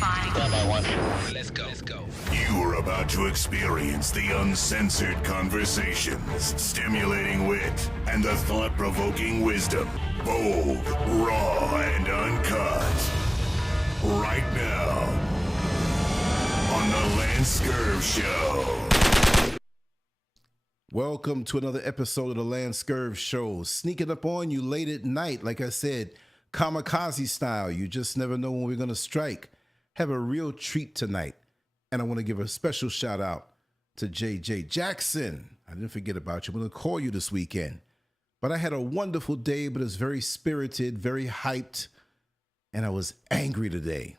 Identifying. Stand by one. Let's go. You are about to experience the uncensored conversations, stimulating wit, and the thought-provoking wisdom. Bold, raw, and uncut. Right now, on the LanceScurv Show. Welcome to another episode of the LanceScurv Show. Sneaking up on you late at night, like I said, kamikaze style. You just never know when we're going to strike. Have a real treat tonight. And I want to give a special shout out to JJ Jackson. I didn't forget about you. I'm going to call you this weekend. But I had a wonderful day, but it's very spirited, very hyped. And I was angry today.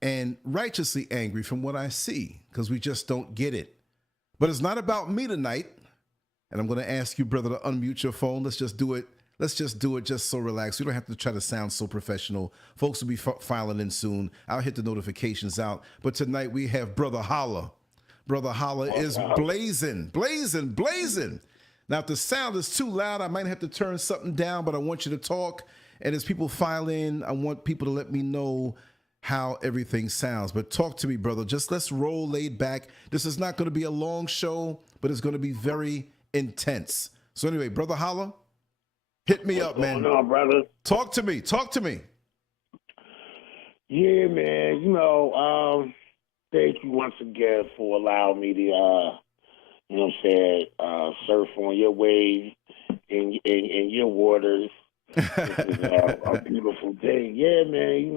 And righteously angry from what I see, because we just don't get it. But it's not about me tonight. And I'm going to ask you, brother, to unmute your phone. Let's just do it. Let's just do it just so relaxed. We don't have to try to sound so professional. Folks will be filing in soon. I'll hit the notifications out. But tonight we have Brother Hallah. Brother Hallah is blazing. Now, if the sound is too loud, I might have to turn something down, but I want you to talk. And as people file in, I want people to let me know how everything sounds. But talk to me, brother. Just let's roll laid back. This is not going to be a long show, but it's going to be very intense. So anyway, Brother Hallah, hit me up, man. What's going on, brother? Talk to me. Yeah, man. Thank you once again for allowing me to, surf on your wave in your waters. This is a beautiful day. Yeah, man.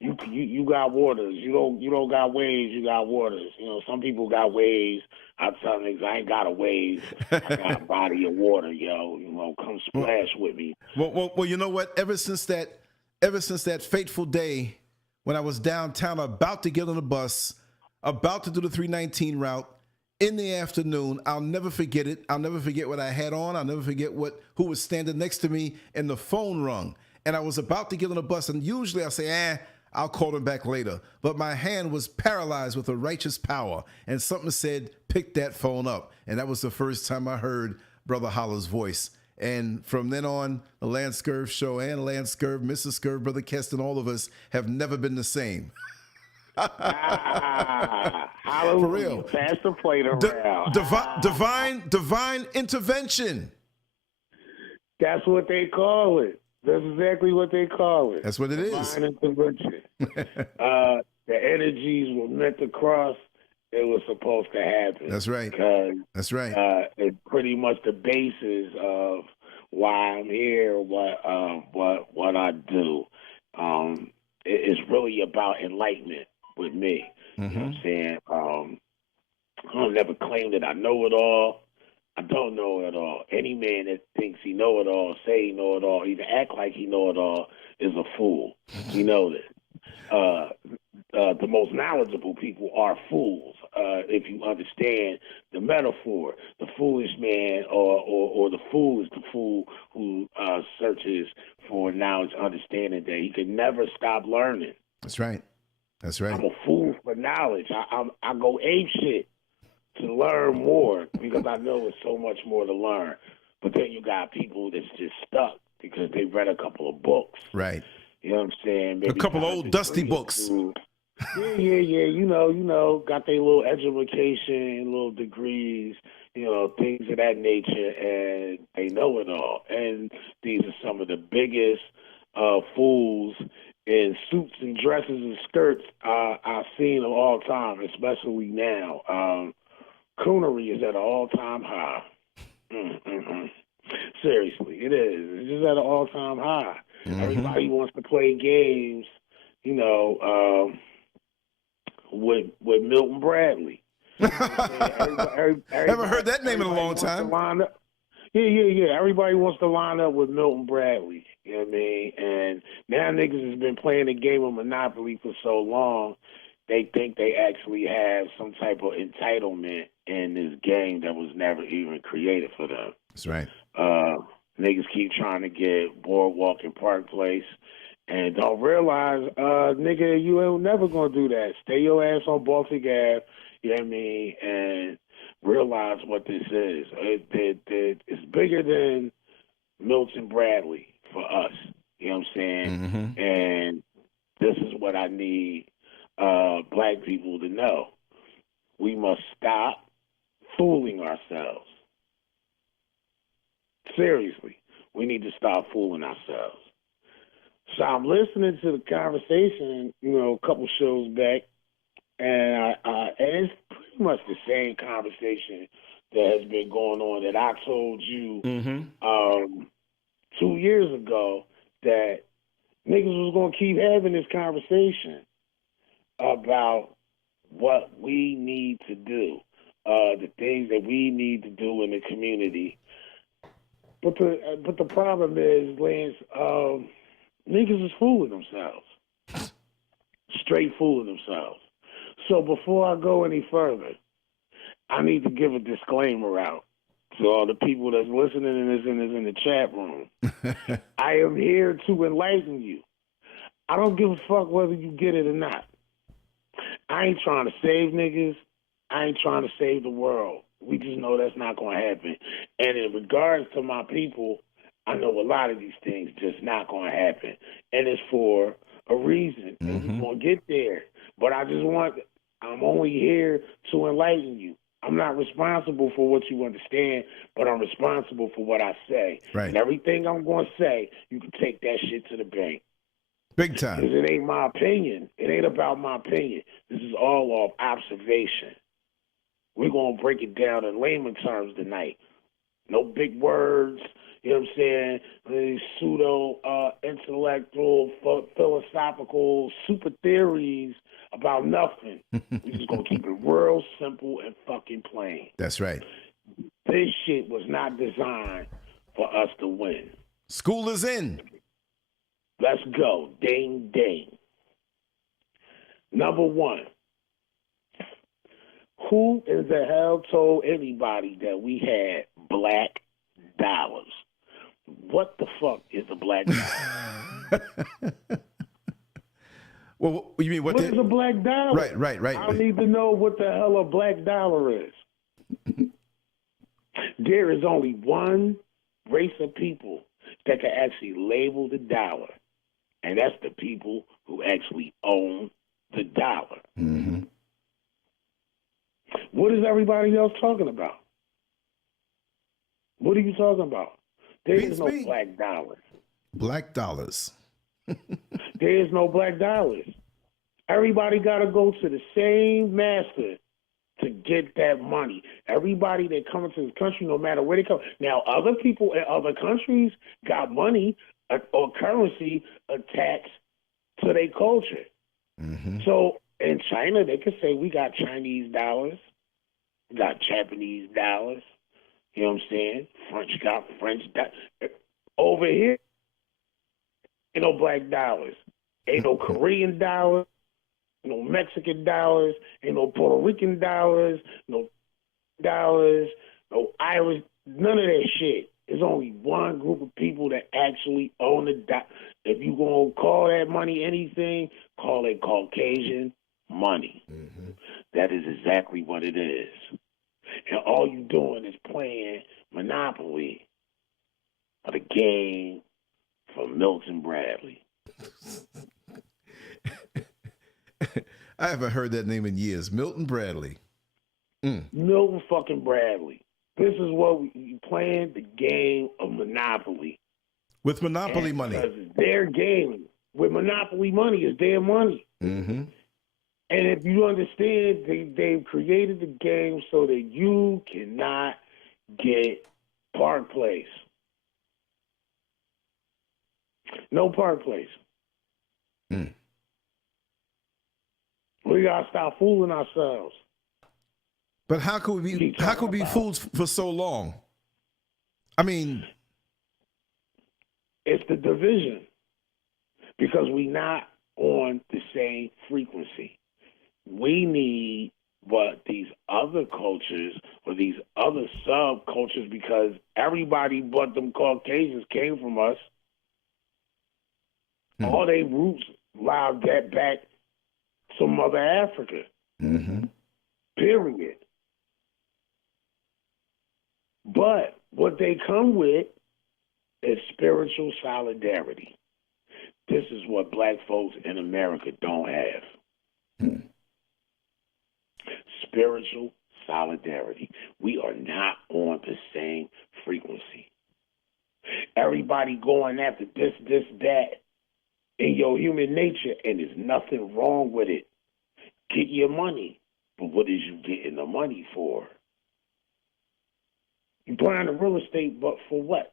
You got waters. You don't got waves. You got waters. Some people got waves. I tell niggas I ain't got a wave. I got a body of water, yo. Come splash with me. Well, you know what? Ever since that fateful day when I was downtown, about to get on the bus, about to do the 319 route in the afternoon, I'll never forget it. I'll never forget what I had on. I'll never forget who was standing next to me, and the phone rung. And I was about to get on the bus, and usually I say, I'll call them back later. But my hand was paralyzed with a righteous power, and something said, pick that phone up. And that was the first time I heard Brother Hallah's voice. And from then on, the LanceScurv Show and LanceScurv, Mrs. Scurv, Brother Keston, all of us have never been the same. Hallelujah. For real. Pass the plate around. Divine intervention. That's what they call it. That's exactly what they call it. That's what it is. Divine intervention. The energies were meant to cross. It was supposed to happen. That's right. That's right. It's pretty much the basis of why I'm here, what I do. It's really about enlightenment with me. Mm-hmm. You know what I'm saying? I'll never claim that I know it all. I don't know it all. Any man that thinks he know it all, say he know it all, even act like he know it all, is a fool. You know this. The most knowledgeable people are fools. If you understand the metaphor, the foolish man or the fool is the fool who searches for knowledge, understanding that he can never stop learning. That's right. I'm a fool for knowledge. I go ape shit to learn more because I know there's so much more to learn. But then you got people that's just stuck because they read a couple of books. Right. You know what I'm saying? Maybe a couple of old dusty books. Yeah. You know, got their little education, little degrees, things of that nature, and they know it all. And these are some of the biggest fools in suits and dresses and skirts I've seen of all time, especially now. Coonery is at an all-time high. Seriously, it is. It's just at an all-time high. Mm-hmm. Everybody wants to play games, with Milton Bradley. Haven't heard that name in a long time. Yeah. Everybody wants to line up with Milton Bradley. You know what I mean? And now niggas has been playing the game of Monopoly for so long, they think they actually have some type of entitlement in this game that was never even created for them. That's right. Niggas keep trying to get Boardwalk and Park Place and don't realize, nigga, you ain't never gonna do that. Stay your ass on Baltic Ave, you know what I mean, and realize what this is. It's bigger than Milton Bradley for us, you know what I'm saying? Mm-hmm. And this is what I need black people to know. We must stop fooling ourselves. Seriously, we need to stop fooling ourselves. So I'm listening to the conversation, a couple shows back, and it's pretty much the same conversation that has been going on that I told you 2 years ago that niggas was going to keep having this conversation about what we need to do, the things that we need to do in the community. But the problem is, Lance, niggas is fooling themselves. Straight fooling themselves. So before I go any further, I need to give a disclaimer out to all the people that's listening and is in the chat room. I am here to enlighten you. I don't give a fuck whether you get it or not. I ain't trying to save niggas. I ain't trying to save the world. We just know that's not going to happen. And in regards to my people, I know a lot of these things just not going to happen. And it's for a reason. And we're going to get there. But I'm only here to enlighten you. I'm not responsible for what you understand, but I'm responsible for what I say. Right. And everything I'm going to say, you can take that shit to the bank. Big time. Because it ain't my opinion. It ain't about my opinion. This is all off observation. We're going to break it down in layman terms tonight. No big words, you know what I'm saying? Pseudo-intellectual, philosophical, super theories about nothing. We're just going to keep it real simple and fucking plain. That's right. This shit was not designed for us to win. School is in. Let's go. Ding, ding. Number one. Who in the hell told anybody that we had black dollars? What the fuck is a black dollar? Well, you mean what is a black dollar? Right. I need to know what the hell a black dollar is. There is only one race of people that can actually label the dollar, and that's the people who actually own the dollar. Mm-hmm. What is everybody else talking about? What are you talking about? There is no black dollars. Black dollars. There is no black dollars. Everybody got to go to the same master to get that money. Everybody that come into this country, no matter where they come. Now, other people in other countries got money or currency attached to their culture. Mm-hmm. So in China, they could say we got Chinese dollars, we got Japanese dollars. You know what I'm saying? French got French dollars. Over here, ain't no black dollars. Ain't no Korean dollars. No Mexican dollars. Ain't no Puerto Rican dollars. No dollars. No Irish. None of that shit. There's only one group of people that actually own the dollar. If you gonna call that money anything, call it Caucasian money. Mm-hmm. That is exactly what it is. And all you doing is playing Monopoly, or the game from Milton Bradley. I haven't heard that name in years. Milton Bradley. Milton fucking Bradley. This is what we playing, the game of Monopoly. With Monopoly money. Because it's their game. With Monopoly money, it's their money. Mm-hmm. And if you understand, they've created the game so that you cannot get Park Place. No Park Place. Mm. We gotta stop fooling ourselves. But how could we be fooled for so long? I mean, it's the division because we not on the same frequency. We need what these other cultures or these other subcultures, because everybody but them Caucasians came from us. All their roots lie back to Mother Africa. Mm-hmm. Period. But what they come with is spiritual solidarity. This is what black folks in America don't have. Spiritual solidarity. We are not on the same frequency. Everybody going after this, that in your human nature, and there's nothing wrong with it. Get your money. But what is you getting the money for? You buying the real estate, but for what?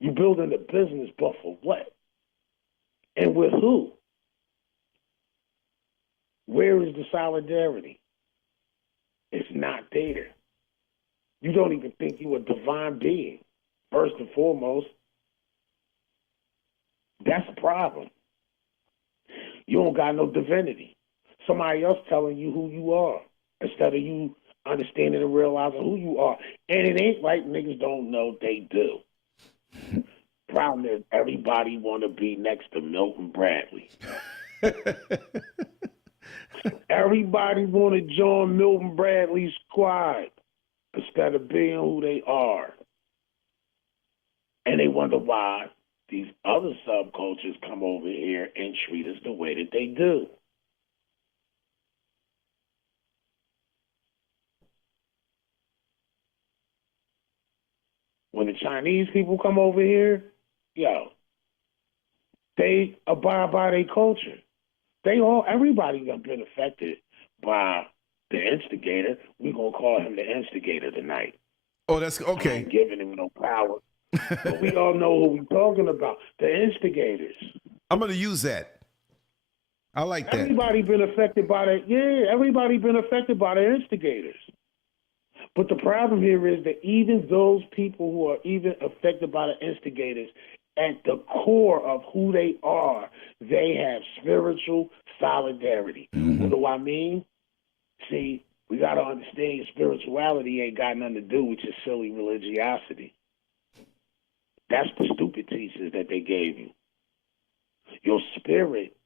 You building a business, but for what? And with who? Where is the solidarity? It's not there. You don't even think you're a divine being, first and foremost. That's a problem. You don't got no divinity. Somebody else telling you who you are instead of you understanding and realizing who you are. And it ain't like niggas don't know, they do. Problem is, everybody want to be next to Milton Bradley. Everybody want to join Milton Bradley's squad instead of being who they are. And they wonder why these other subcultures come over here and treat us the way that they do. When the Chinese people come over here, they abide by their culture. Everybody got been affected by the instigator. We're going to call him the instigator tonight. Oh, that's okay. I ain't giving him no power. But we all know who we're talking about. The instigators. I'm going to use that. I like that. Everybody been affected by that. Yeah, everybody been affected by the instigators. But the problem here is that even those people who are even affected by the instigators, at the core of who they are, they have spiritual solidarity. What do I mean? See, we got to understand spirituality ain't got nothing to do with your silly religiosity. That's the stupid teachings that they gave you. Your spirit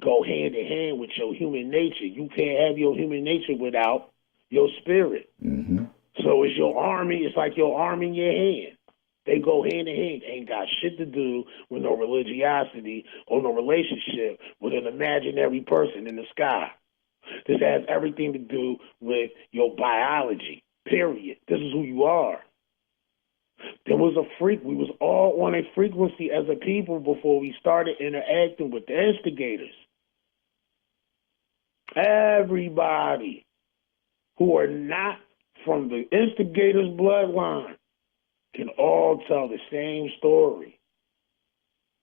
go hand in hand with your human nature. You can't have your human nature without your spirit. So it's your army. It's like your arm in your hand. They go hand in hand. Ain't got shit to do with no religiosity or no relationship with an imaginary person in the sky. This has everything to do with your biology, period. This is who you are. There was we was all on a frequency as a people before we started interacting with the instigators. Everybody who are not from the instigator's bloodline can all tell the same story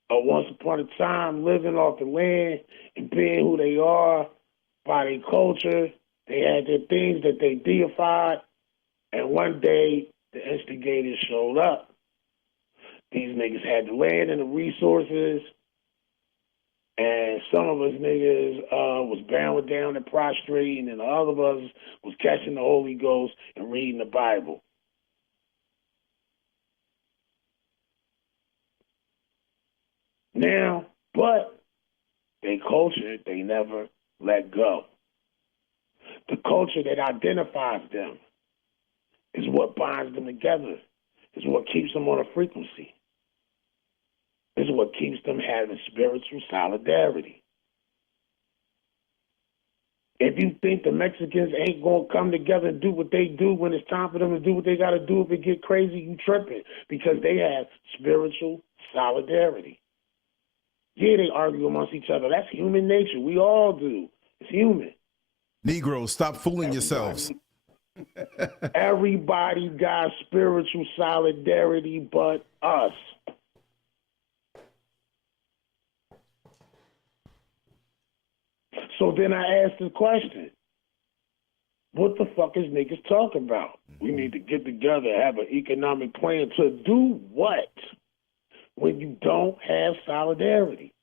of once upon a time living off the land and being who they are by their culture. They had their things that they deified, and one day the instigators showed up. These niggas had the land and the resources, and some of us niggas was bowing down and prostrating, and the other of us was catching the Holy Ghost and reading the Bible. Now, but they culture, they never let go. The culture that identifies them is what binds them together, is what keeps them on a frequency, is what keeps them having spiritual solidarity. If you think the Mexicans ain't going to come together and do what they do when it's time for them to do what they got to do if it get crazy, you tripping, because they have spiritual solidarity. Yeah, they argue amongst each other. That's human nature. We all do. It's human. Negroes, stop fooling yourselves. Everybody got spiritual solidarity but us. So then I asked the question, what the fuck is niggas talking about? We need to get together, have an economic plan to do what when you don't have solidarity?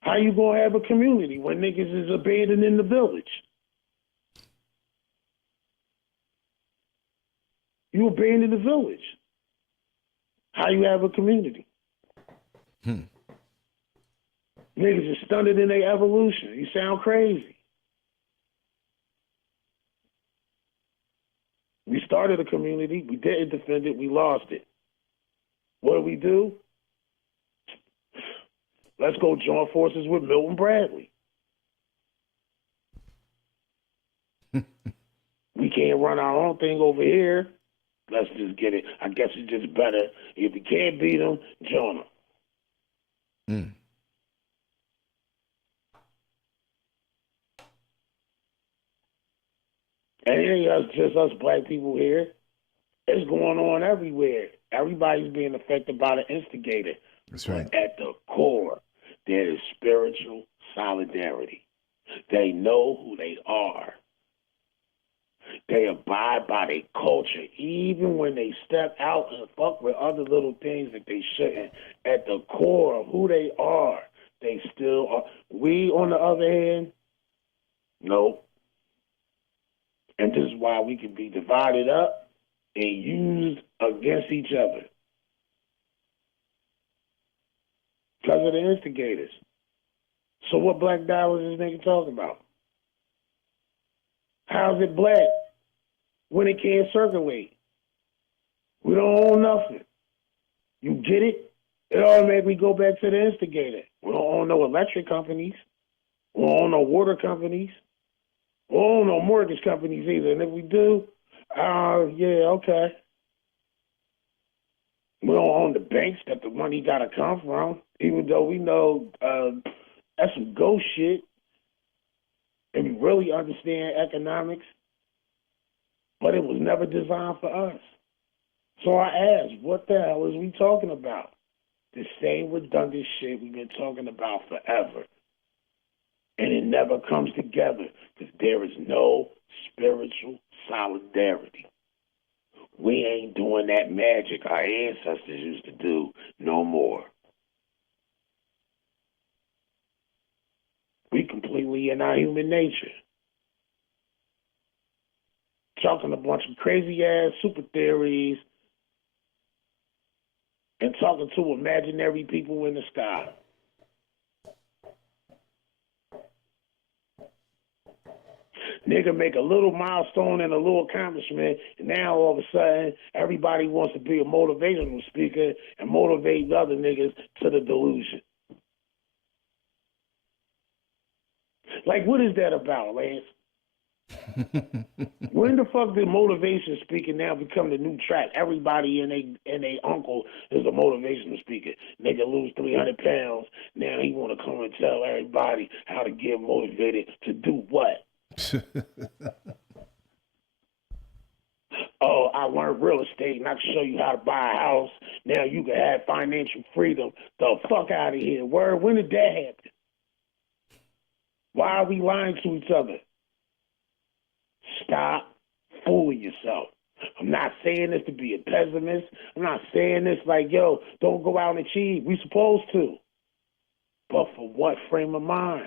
How you gonna have a community when niggas is abandoning the village? You abandon the village. How you have a community? Niggas is stunted in their evolution. You sound crazy. We started a community. We didn't defend it. We lost it. What do? Let's go join forces with Milton Bradley. We can't run our own thing over here. Let's just get it. I guess it's just better. If we can't beat them, join them. Mm. And it ain't just us black people here. It's going on everywhere. Everybody's being affected by the instigator. That's right. But at the core, there is spiritual solidarity. They know who they are. They abide by their culture, even when they step out and fuck with other little things that they shouldn't. At the core of who they are, they still are. We, on the other hand, no. And this is why we can be divided up and used against each other. Because of the instigators. So what Black Dot is this nigga talking about? How's it black when it can't circulate? We don't own nothing. You get it? It automatically go back to the instigator. We don't own no electric companies. We don't own no water companies. We don't own no mortgage companies either. And if we do, yeah, okay. We don't own the banks that the money got to come from, even though we know that's some ghost shit. And we really understand economics, but it was never designed for us. So I asked, what the hell is we talking about? The same redundant shit we've been talking about forever. And it never comes together because there is no spiritual solidarity. We ain't doing that magic our ancestors used to do no more. We completely in our human nature. Talking a bunch of crazy ass super theories and talking to imaginary people in the sky. Nigga make a little milestone and a little accomplishment, and now all of a sudden everybody wants to be a motivational speaker and motivate other niggas to the delusion. Like, what is that about, Lance? When the fuck did motivation speaking now become the new track? Everybody and they uncle is a motivational speaker. Nigga lose 300 pounds. Now he want to come and tell everybody how to get motivated to do what? Oh, I learned real estate and I can show you how to buy a house. Now you can have financial freedom. The fuck out of here. Word, when did that happen? Why are we lying to each other? Stop fooling yourself. I'm not saying this to be a pessimist. I'm not saying this like, yo, don't go out and achieve. We supposed to. But for what frame of mind?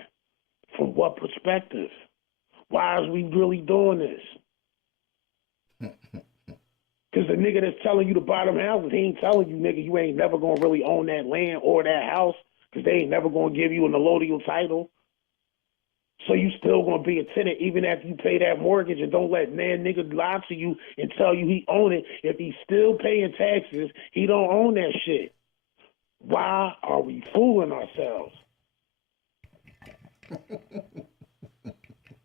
From what perspective? Why is we really doing this? Because the nigga that's telling you to buy them houses, he ain't telling you, nigga, you ain't never going to really own that land or that house because they ain't never going to give you an allodial title. So you still going to be a tenant even after you pay that mortgage, and don't let that nigga lie to you and tell you he own it. If he's still paying taxes, he don't own that shit. Why are we fooling ourselves?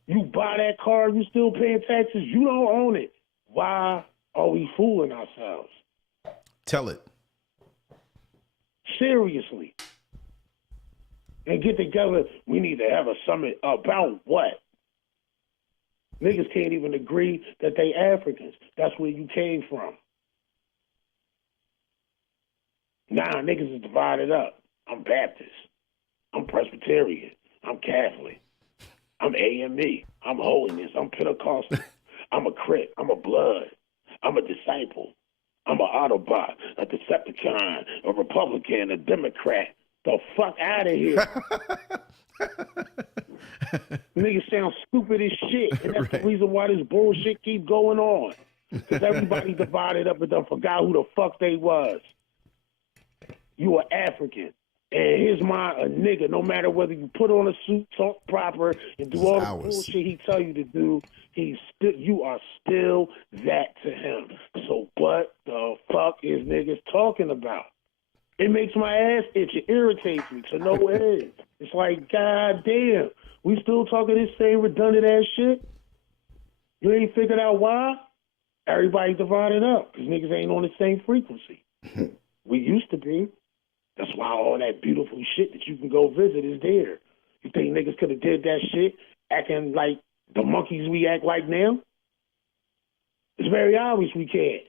You buy that car, you still paying taxes, you don't own it. Why are we fooling ourselves? Tell it. Seriously. And get together, we need to have a summit about what? Niggas can't even agree that they Africans. That's where you came from. Nah, niggas is divided up. I'm Baptist. I'm Presbyterian. I'm Catholic. I'm AME. I'm Holiness. I'm Pentecostal. I'm a Crip. I'm a Blood. I'm a Disciple. I'm an Autobot, a Decepticon, a Republican, a Democrat. The fuck out of here. Niggas sound stupid as shit. And that's right. The reason why this bullshit keep going on. Because everybody divided up and done forgot who the fuck they was. You are African. And his mind, a nigga, no matter whether you put on a suit, talk proper, and do all the bullshit he tell you to do, you are still that to him. So what the fuck is niggas talking about? It makes my ass itch. It irritates me to no end. It's like, god damn, we still talking this same redundant ass shit? You ain't figured out why? Everybody's divided up because niggas ain't on the same frequency. We used to be. That's why all that beautiful shit that you can go visit is there. You think niggas could have did that shit acting like the monkeys we act like now? It's very obvious we can't.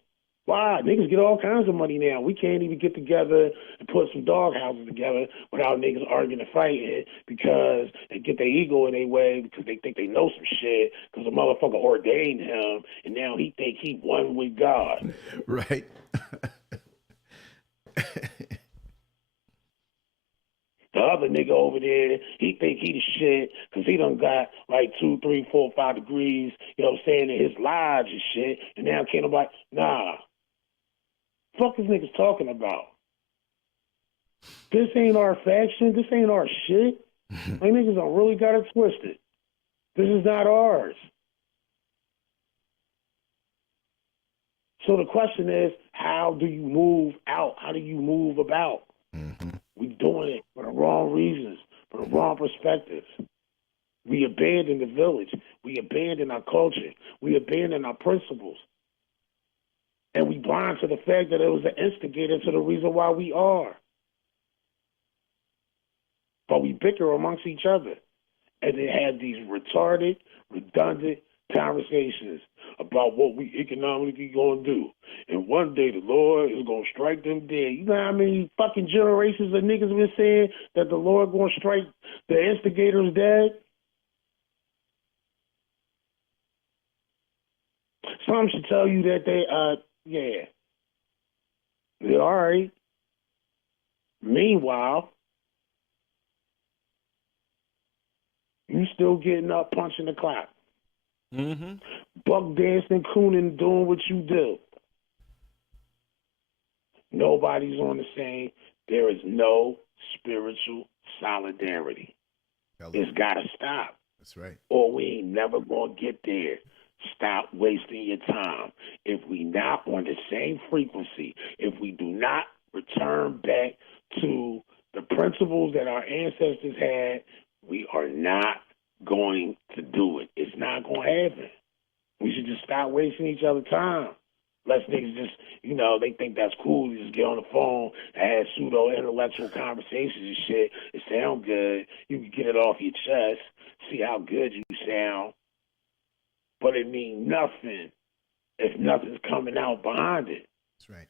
Why? Niggas get all kinds of money now. We can't even get together and put some dog houses together without niggas arguing and fighting because they get their ego in their way because they think they know some shit because the motherfucker ordained him and now he think he one with God. Right. The other nigga over there, he think he the shit because he done got like 2, 3, 4, 5 degrees, you know what I'm saying, in his lodge and shit. And now can't nobody, nah. Fuck is niggas talking about? This ain't our faction. This ain't our shit. Like niggas don't really got it twisted. This is not ours. So the question is, how do you move out? How do you move about? We doing it for the wrong reasons, for the wrong perspectives. We abandon the village. We abandon our culture. We abandon our principles. And we blind to the fact that it was the instigator to the reason why we are. But we bicker amongst each other. And they have these retarded, redundant conversations about what we economically going to do. And one day the Lord is going to strike them dead. You know how many fucking generations of niggas been saying that the Lord going to strike the instigators dead? Some should tell you that they, they're all right. Meanwhile, you still getting up, punching the clock. Buck dancing, cooning, doing what you do. Nobody's on the same. There is no spiritual solidarity. It's got to stop. That's right. Or we ain't never going to get there. Stop wasting your time. If we not on the same frequency, if we do not return back to the principles that our ancestors had, we are not going to do it. It's not going to happen. We should just stop wasting each other's time. Let's niggas just, you know, they think that's cool. You just get on the phone and have pseudo-intellectual conversations and shit. It sound good. You can get it off your chest, see how good you sound. But it means nothing if nothing's coming out behind it. That's right.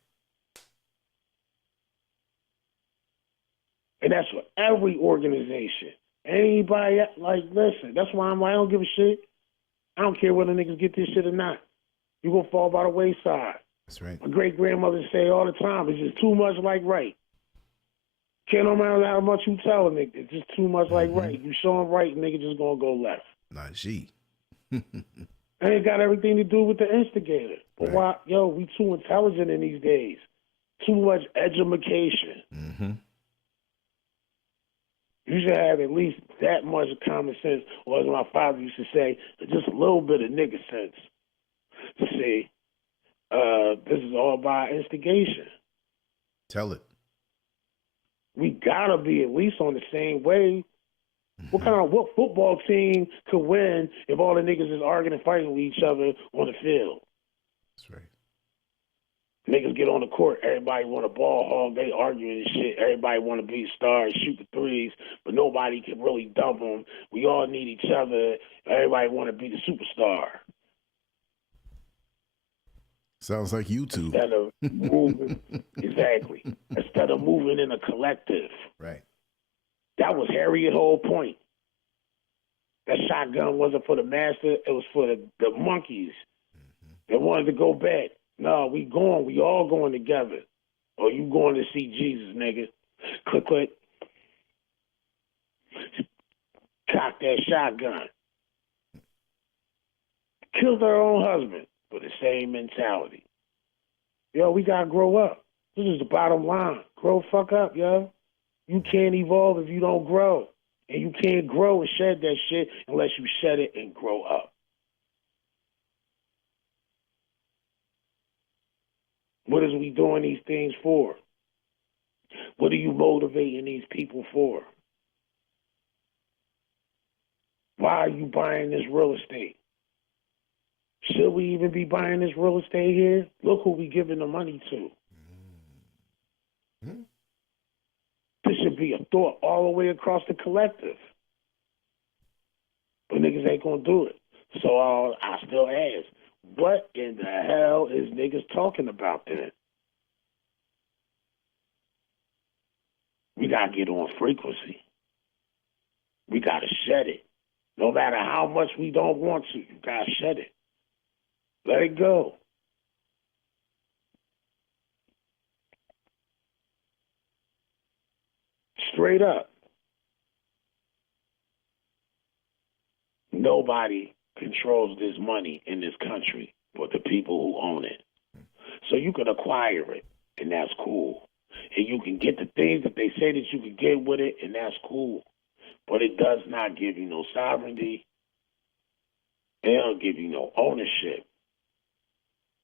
And that's for every organization. Anybody, like, listen, that's why I'm like, I don't give a shit. I don't care whether niggas get this shit or not. You're going to fall by the wayside. That's right. My great-grandmother say all the time, it's just too much like right. Can't no matter how much you tell a nigga, it's just too much like right. You show him right, nigga just going to go left. Not she. And it got everything to do with the instigator. But why, we too intelligent in these days. Too much edumacation. You should have at least that much common sense, or as my father used to say, just a little bit of nigga sense. See, this is all by instigation. Tell it. We gotta be at least on the same wave. What football team could win if all the niggas is arguing and fighting with each other on the field? That's right. Niggas get on the court, everybody want a ball hog, they arguing and shit. Everybody want to be a star and shoot the threes, but nobody can really dump them. We all need each other. Everybody want to be the superstar. Sounds like you two. Instead of moving, exactly. Instead of moving in a collective. Right. That was Harriet's whole point. That shotgun wasn't for the master, it was for the monkeys. They wanted to go back. No, we going. We all going together. Or you going to see Jesus, nigga. Click, click. Cock that shotgun. Killed her own husband for the same mentality. We got to grow up. This is the bottom line. Grow fuck up, yo. You can't evolve if you don't grow. And you can't grow and shed that shit unless you shed it and grow up. What is we doing these things for? What are you motivating these people for? Why are you buying this real estate? Should we even be buying this real estate here? Look who we giving the money to. Mm-hmm. This should be a thought all the way across the collective. But niggas ain't gonna do it. So I still ask, what in the hell is niggas talking about then? We gotta get on frequency. We gotta shed it. No matter how much we don't want to, you gotta shed it. Let it go. Straight up. Nobody controls this money in this country but the people who own it. So you can acquire it, and that's cool. And you can get the things that they say that you can get with it, and that's cool. But it does not give you no sovereignty. It don't give you no ownership.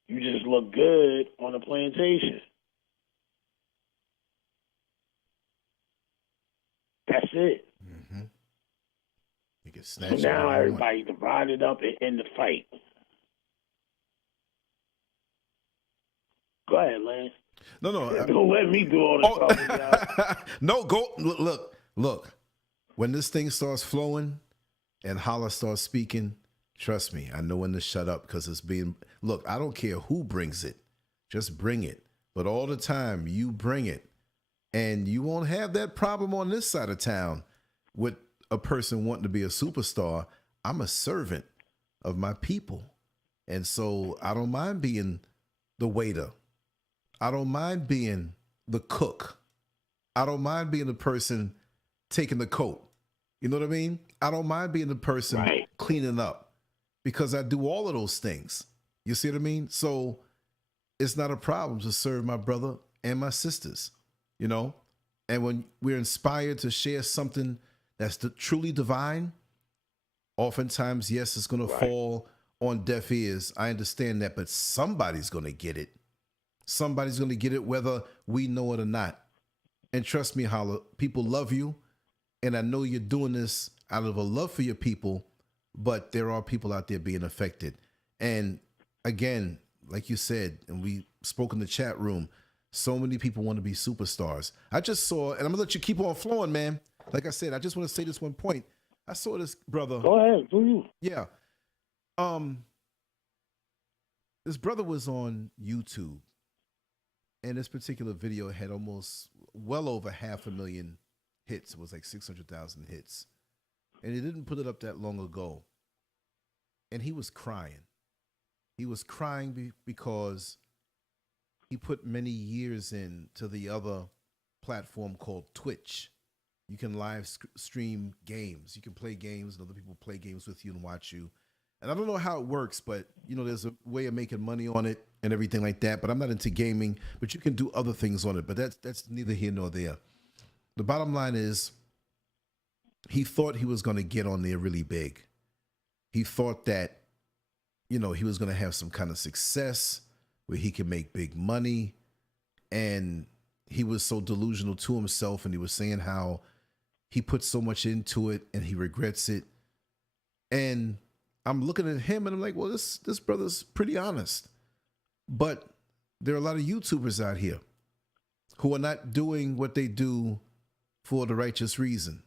You just look good on a plantation. That's it. Mm-hmm. You can So snatch now whatever you everybody divided up and in the fight. Go ahead, Lance. No. Don't let me do all the talking, y'all. No, go look. When this thing starts flowing and Hallah starts speaking, trust me, I know when to shut up because it's being. Look, I don't care who brings it, just bring it. But all the time, you bring it, and you won't have that problem on this side of town with a person wanting to be a superstar. I'm a servant of my people, and so I don't mind being the waiter. I don't mind being the cook. I don't mind being the person taking the coat. You know what I mean? I don't mind being the person cleaning up because I do all of those things. You see what I mean? So it's not a problem to serve my brother and my sisters, you know? And when we're inspired to share something that's truly divine, oftentimes, yes, it's going to fall on deaf ears. I understand that, but somebody's going to get it. Somebody's going to get it whether we know it or not. And trust me, Hallah, people love you. And I know you're doing this out of a love for your people, but there are people out there being affected. And again, like you said, and we spoke in the chat room, so many people want to be superstars. I just saw, and I'm going to let you keep on flowing, man. Like I said, I just want to say this one point. I saw this brother. Go ahead, do you? Yeah. This brother was on YouTube. And this particular video had almost well over 500,000 hits. It was like 600,000 hits. And he didn't put it up that long ago. And he was crying. He was crying because he put many years into the other platform called Twitch. You can live stream games. You can play games and other people play games with you and watch you. And I don't know how it works, but you know, there's a way of making money on it and everything like that. But I'm not into gaming, but you can do other things on it. But that's neither here nor there. The bottom line is he thought he was going to get on there really big. He thought that, you know, he was going to have some kind of success where he could make big money. And he was so delusional to himself. And he was saying how he put so much into it and he regrets it. And I'm looking at him and I'm like, well, this brother's pretty honest. But there are a lot of YouTubers out here who are not doing what they do for the righteous reason,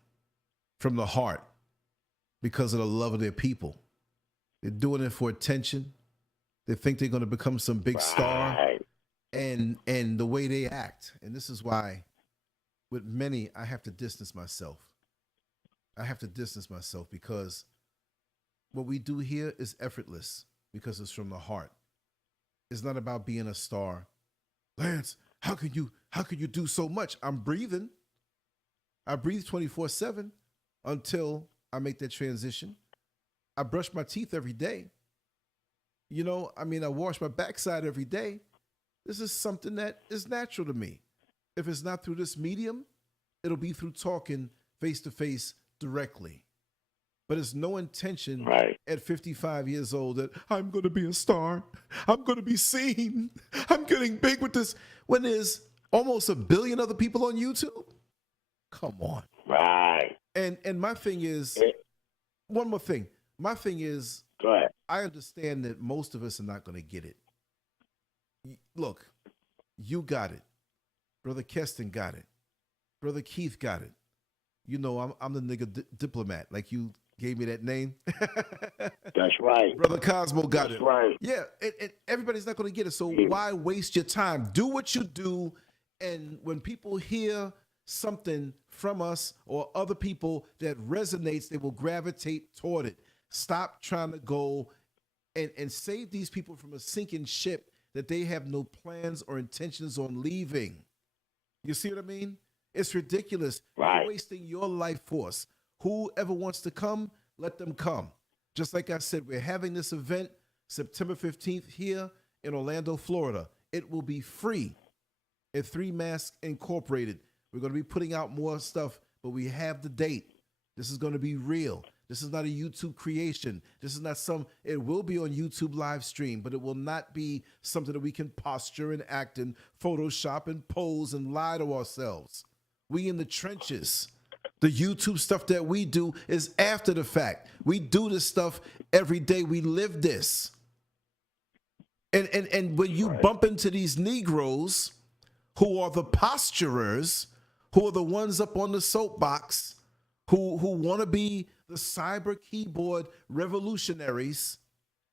from the heart, because of the love of their people. They're doing it for attention. They think they're going to become some big star, and the way they act. And this is why with many, I have to distance myself. I have to distance myself because what we do here is effortless because it's from the heart. It's not about being a star. Lance, how can you do so much? I'm breathing. I breathe 24/7 until I make that transition. I brush my teeth every day. You know, I mean, I wash my backside every day. This is something that is natural to me. If it's not through this medium, it'll be through talking face to face directly. But it's no intention Right. at 55 years old that I'm going to be a star. I'm going to be seen. I'm getting big with this. When there's almost 1 billion other people on YouTube. Come on. Right. And my thing is, one more thing. My thing is, Go ahead. I understand that most of us are not going to get it. Look, you got it. Brother Keston got it. Brother Keith got it. You know, I'm the nigga diplomat, like you gave me that name. That's right. Brother Cosmo got That's it. right. Yeah, and everybody's not going to get it. So why waste your time? Do what you do. And when people hear something from us or other people that resonates, they will gravitate toward it. Stop trying to go and save these people from a sinking ship that they have no plans or intentions on leaving. You see what I mean? It's ridiculous. Right. You're wasting your life force. Whoever wants to come, let them come. Just like I said, we're having this event September 15th here in Orlando, Florida. It will be free at 3 Masks Incorporated. We're going to be putting out more stuff, but we have the date. This is going to be real. This is not a YouTube creation. This is not it will be on YouTube live stream, but it will not be something that we can posture and act and Photoshop and pose and lie to ourselves. We in the trenches. The YouTube stuff that we do is after the fact. We do this stuff every day. We live this. And when you bump into these Negroes who are the posturers, who are the ones up on the soapbox, who want to be the cyber keyboard revolutionaries,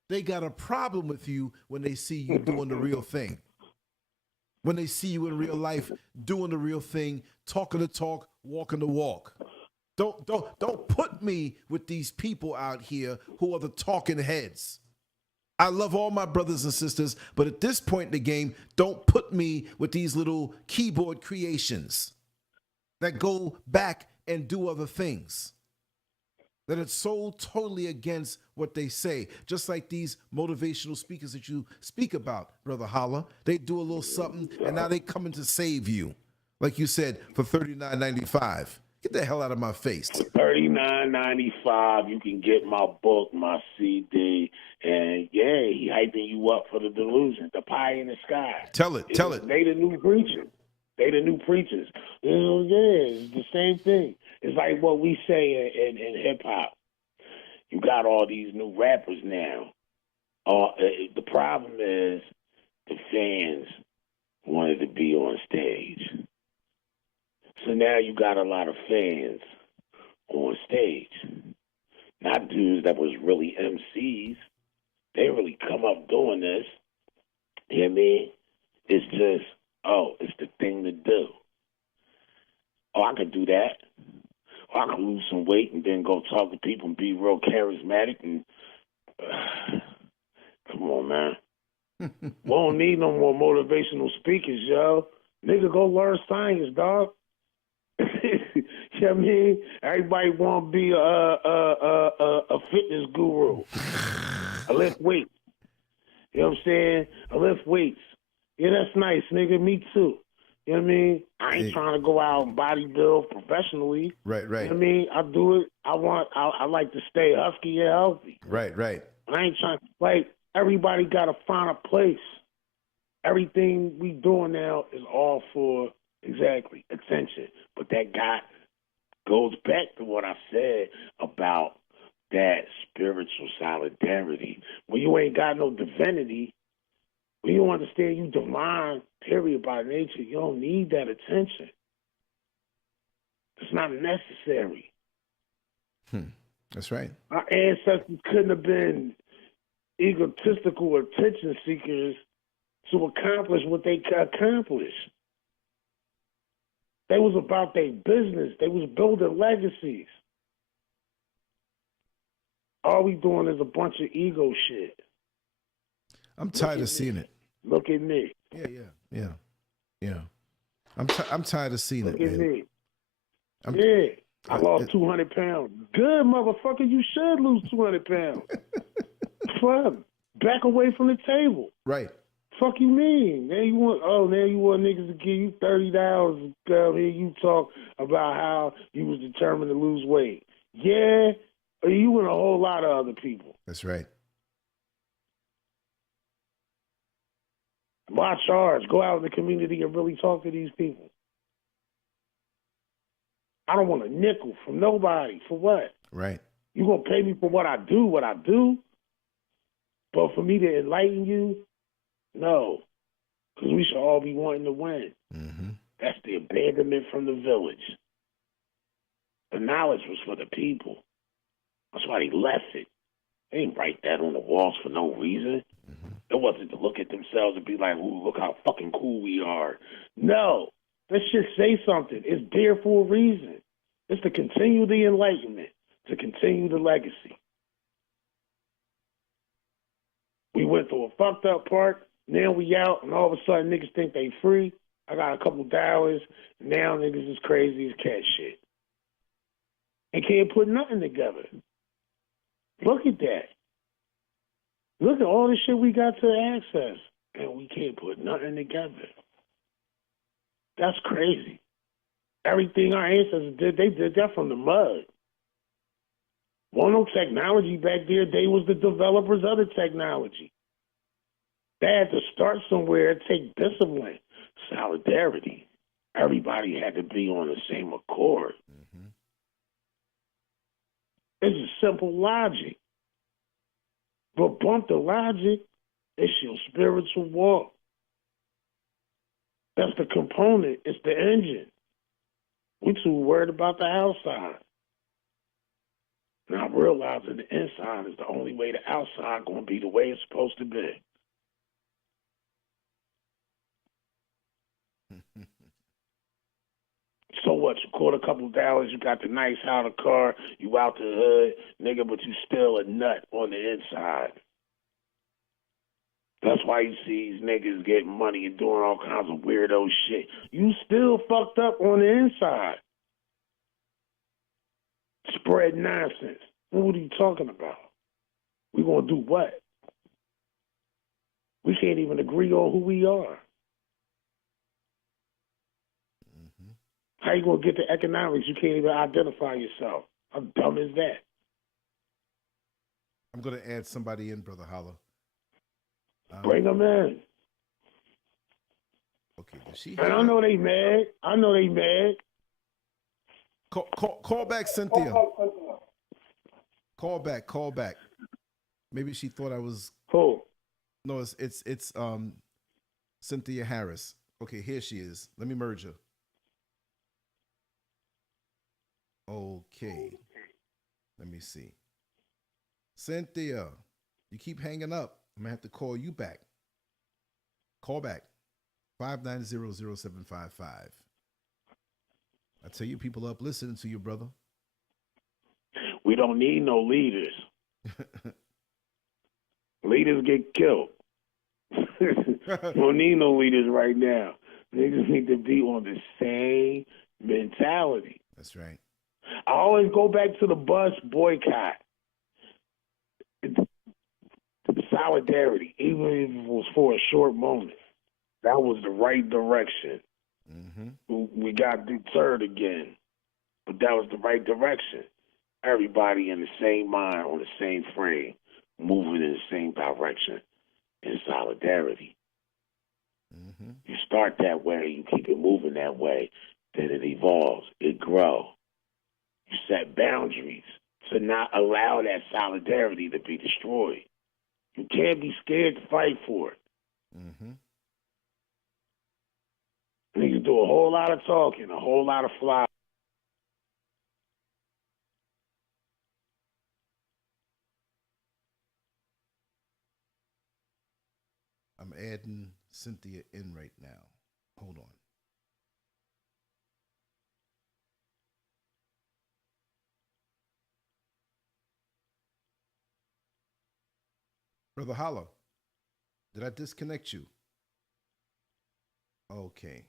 they got a problem with you when they see you doing the real thing. When they see you in real life doing the real thing, talking the talk, walking the walk. Don't put me with these people out here who are the talking heads. I love all my brothers and sisters, but at this point in the game, don't put me with these little keyboard creations that go back and do other things. That it's so totally against what they say. Just like these motivational speakers that you speak about, Brother Hallah. They do a little something, and now they coming to save you. Like you said, for $39.95. Get the hell out of my face. $39.95. You can get my book, my CD, and yeah, he hyping you up for the delusion, the pie in the sky. Tell it. They the new preachers. They the new preachers. You know, yeah, it's the same thing. It's like what we say in hip hop. You got all these new rappers now. The problem is the fans wanted to be on stage. So now you got a lot of fans on stage. Not dudes that was really MCs. They really come up doing this. You know what I mean? It's just, it's the thing to do. Oh, I could do that. Or I could lose some weight and then go talk to people and be real charismatic and come on, man. We don't need no more motivational speakers, yo. Nigga, go learn science, dog. You know what I mean? Everybody want to be a fitness guru. I lift weights. You know what I'm saying? I lift weights. Yeah, that's nice, nigga. Me too. You know what I mean? I ain't trying to go out and bodybuild professionally. Right. You know what I mean? I do it. I like to stay husky and healthy. Right. I ain't trying, like, everybody got to find a place. Everything we doing now is all for, exactly, attention. But that goes back to what I said about that spiritual solidarity. When you ain't got no divinity, when you understand you divine, period, by nature, you don't need that attention. It's not necessary. That's right. Our ancestors couldn't have been egotistical attention seekers to accomplish what they accomplished. They was about their business. They was building legacies. All we doing is a bunch of ego shit. I'm tired of seeing it. Look at me. Yeah. I'm tired of seeing Look it, at man. me. I lost 200 pounds. Good, motherfucker. You should lose 200 pounds. Fuck. Back away from the table. Right. Fuck you mean? Now you want niggas to give you $30 to come here you talk about how you was determined to lose weight. Yeah, or you and a whole lot of other people. That's right. My charge, go out in the community and really talk to these people. I don't want a nickel from nobody. For what? Right. You gonna pay me for what I do? But for me to enlighten you, no. Because we should all be wanting to win. Mm-hmm. That's the abandonment from the village. The knowledge was for the people. That's why they left it. They didn't write that on the walls for no reason. Mm-hmm. It wasn't to look at themselves and be like, ooh, look how fucking cool we are. No. That shit say something. It's there for a reason. It's to continue the enlightenment, to continue the legacy. We went through a fucked up part. Now we out, and all of a sudden niggas think they free. I got a couple dollars. Now niggas is crazy as cat shit. And can't put nothing together. Look at that. Look at all the shit we got to access, and we can't put nothing together. That's crazy. Everything our ancestors did, they did that from the mud. Wasn't no technology back there. They was the developers of the technology. They had to start somewhere and take discipline, solidarity. Everybody had to be on the same accord. Mm-hmm. It's a simple logic. But bump the logic, it's your spiritual walk. That's the component. It's the engine. We too worried about the outside. Now realizing the inside is the only way the outside going to be the way it's supposed to be. So what? You caught a couple dollars, you got the nice house, the car, you out the hood, nigga, but you still a nut on the inside. That's why you see these niggas getting money and doing all kinds of weirdo shit. You still fucked up on the inside. Spread nonsense. What are you talking about? We gonna do what? We can't even agree on who we are. Mm-hmm. How you gonna get the economics? You can't even identify yourself. How dumb is that? I'm gonna add somebody in, Brother Hallah. Bring them in. Okay, does she? And I know they mad. Call back, Cynthia. Call back. Maybe she thought I was. Who? No, it's Cynthia Harris. Okay, here she is. Let me merge her. Okay. Let me see. Cynthia, you keep hanging up. I'm gonna have to call you back. Call back. 590-0755. I tell you, people up listening to you, brother. We don't need no leaders. Leaders get killed. We don't need no leaders right now. Niggas need to be on the same mentality. That's right. I always go back to the bus boycott. Solidarity, even if it was for a short moment. That was the right direction. Mm-hmm. We got deterred again, but that was the right direction. Everybody in the same mind, on the same frame, moving in the same direction in solidarity. Mm-hmm. You start that way, you keep it moving that way, then it evolves, it grows. You set boundaries to not allow that solidarity to be destroyed. You can't be scared to fight for it. Mm-hmm. Niggas do a whole lot of talking, a whole lot of fly. I'm adding Cynthia in right now. Hold on. Brother Hallah, did I disconnect you? Okay.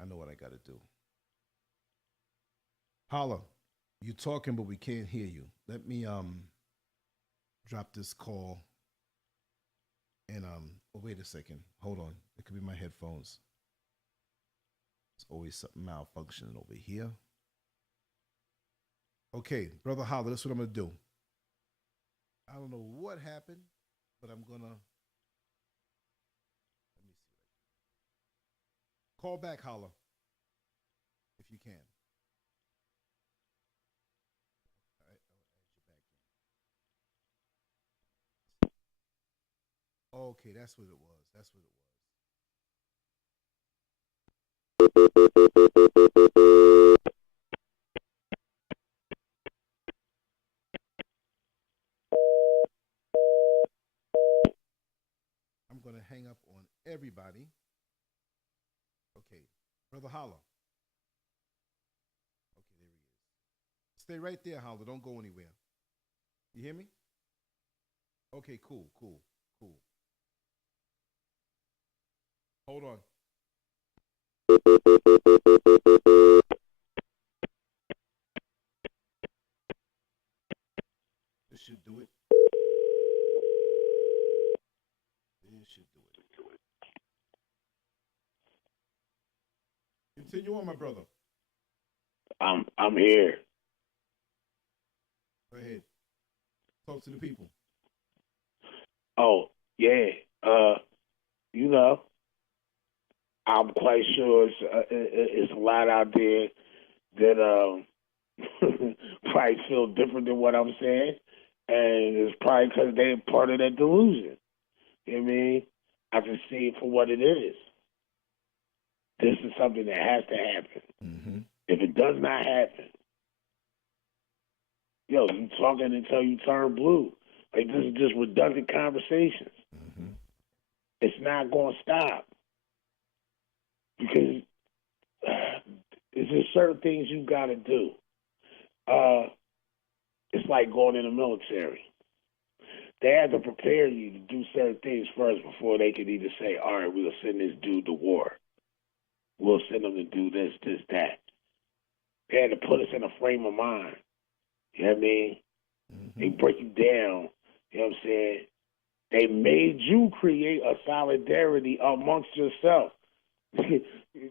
I know what I got to do. Hallah, you talking, but we can't hear you. Let me drop this call And oh, wait a second. Hold on. It could be my headphones. There's always something malfunctioning over here. Okay, Brother Hallah, that's what I'm gonna do. I don't know what happened, but I'm gonna let me see. Call back, Hallah, if you can. All right, I'll add you back in. Okay, that's what it was. That's what it was. I'm going to hang up on everybody. Okay, Brother Hallah. Okay, there he is. Stay right there, Hallah. Don't go anywhere. You hear me? Okay, cool. Hold on. This should do it. This should do it. Continue on, my brother. I'm here. Go ahead. Talk to the people. Oh, yeah. You know, I'm quite sure it's a lot out there that probably feel different than what I'm saying, and it's probably because they're part of that delusion. You know what I mean? I can see it for what it is. This is something that has to happen. Mm-hmm. If it does not happen, yo, you talking until you turn blue. Like, this is just redundant conversations. Mm-hmm. It's not going to stop. Because there's just certain things you got to do. It's like going in the military. They have to prepare you to do certain things first before they can either say, all right, we'll send this dude to war. We'll send him to do this, that. They had to put us in a frame of mind. You know what I mean? Mm-hmm. They break you down. You know what I'm saying? They made you create a solidarity amongst yourself.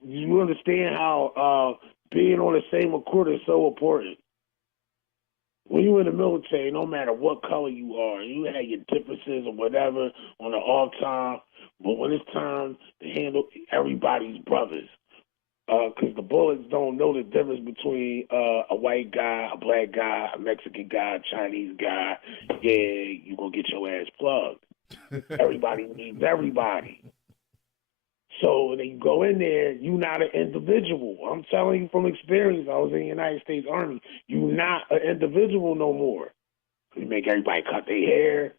You understand how being on the same accord is so important. When you're in the military, no matter what color you are, you have your differences or whatever on the off time, but when it's time to handle everybody's brothers, because the bullets don't know the difference between a white guy, a black guy, a Mexican guy, a Chinese guy. Yeah, you're going to get your ass plugged. Everybody needs everybody. So when you go in there, you're not an individual. I'm telling you from experience. I was in the United States Army. You're not an individual no more. You make everybody cut their hair.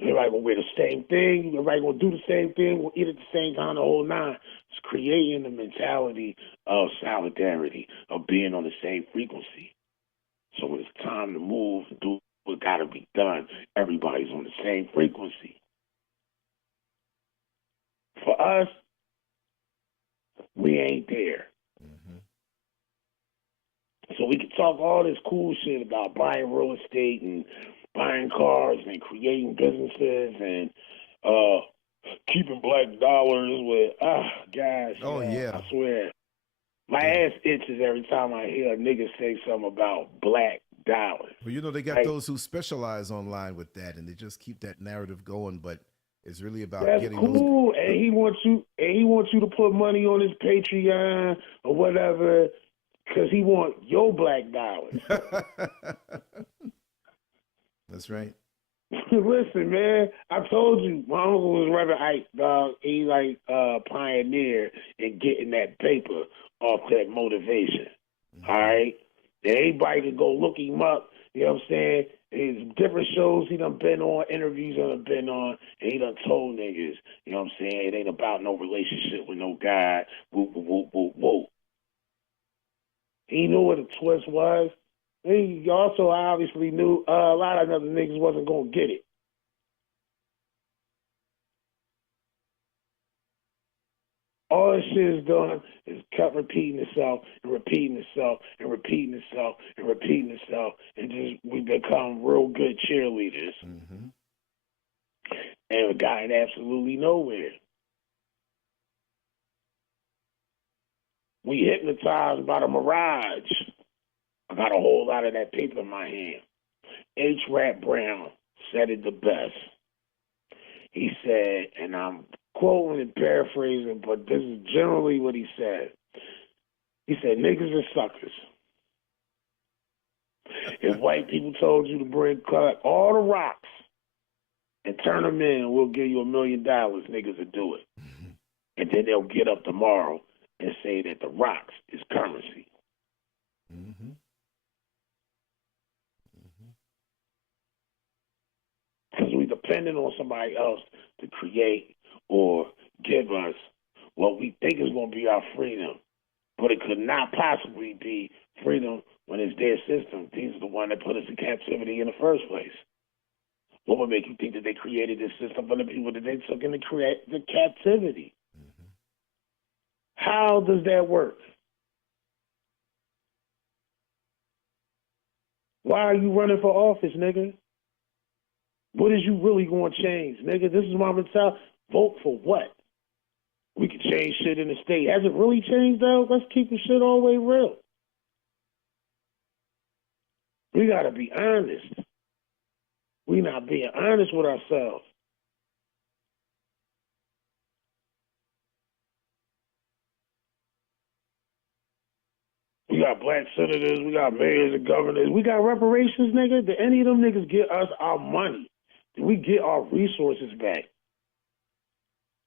Everybody gonna wear the same thing. Everybody gonna do the same thing. We'll eat at the same time. The whole nine. It's creating the mentality of solidarity, of being on the same frequency. So when it's time to move, do what got to be done. Everybody's on the same frequency. For us, we ain't there. Mm-hmm. So we can talk all this cool shit about buying real estate and buying cars and creating businesses and keeping black dollars with, guys. Oh, yeah. I swear. My ass itches every time I hear a nigga say something about black dollars. Well, you know, they got those who specialize online with that, and they just keep that narrative going, but it's really about getting cool. those. And he wants you to put money on his Patreon or whatever, because he want your black dollars. That's right. Listen, man, I told you, my uncle was Reverend Ike, dog. He like pioneer in getting that paper off that motivation. Mm-hmm. All right? And anybody can go look him up, you know what I'm saying? His different shows he done been on, interviews he done been on, and he done told niggas, you know what I'm saying, it ain't about no relationship with no guy, whoop, whoop, whoop, whoop, whoop. He knew what the twist was. He also obviously knew a lot of other niggas wasn't going to get it. All this shit is done is kept repeating itself and repeating itself and repeating itself and repeating itself, and just we become real good cheerleaders. Mm-hmm. and it got absolutely nowhere. We hypnotized by the mirage. I got a whole lot of that paper in my hand. H. Rat Brown said it the best. He said, and I'm quoting and paraphrasing, but this is generally what he said. He said, niggas are suckers. If white people told you to collect all the rocks and turn them in, we'll give you $1 million, niggas will do it. Mm-hmm. And then they'll get up tomorrow and say that the rocks is currency. Mm-hmm. Because we dependent on somebody else to create or give us what we think is going to be our freedom. But it could not possibly be freedom when it's their system. These are the one that put us in captivity in the first place. What would make you think that they created this system for the people that they took into the captivity? Mm-hmm. How does that work? Why are you running for office, nigga? What is you really going to change, nigga? This is my mentality. Vote for what? We can change shit in the state. Has it really changed, though? Let's keep the shit all the way real. We got to be honest. We not being honest with ourselves. We got black senators. We got mayors and governors. We got reparations, nigga. Did any of them niggas get us our money? Did we get our resources back?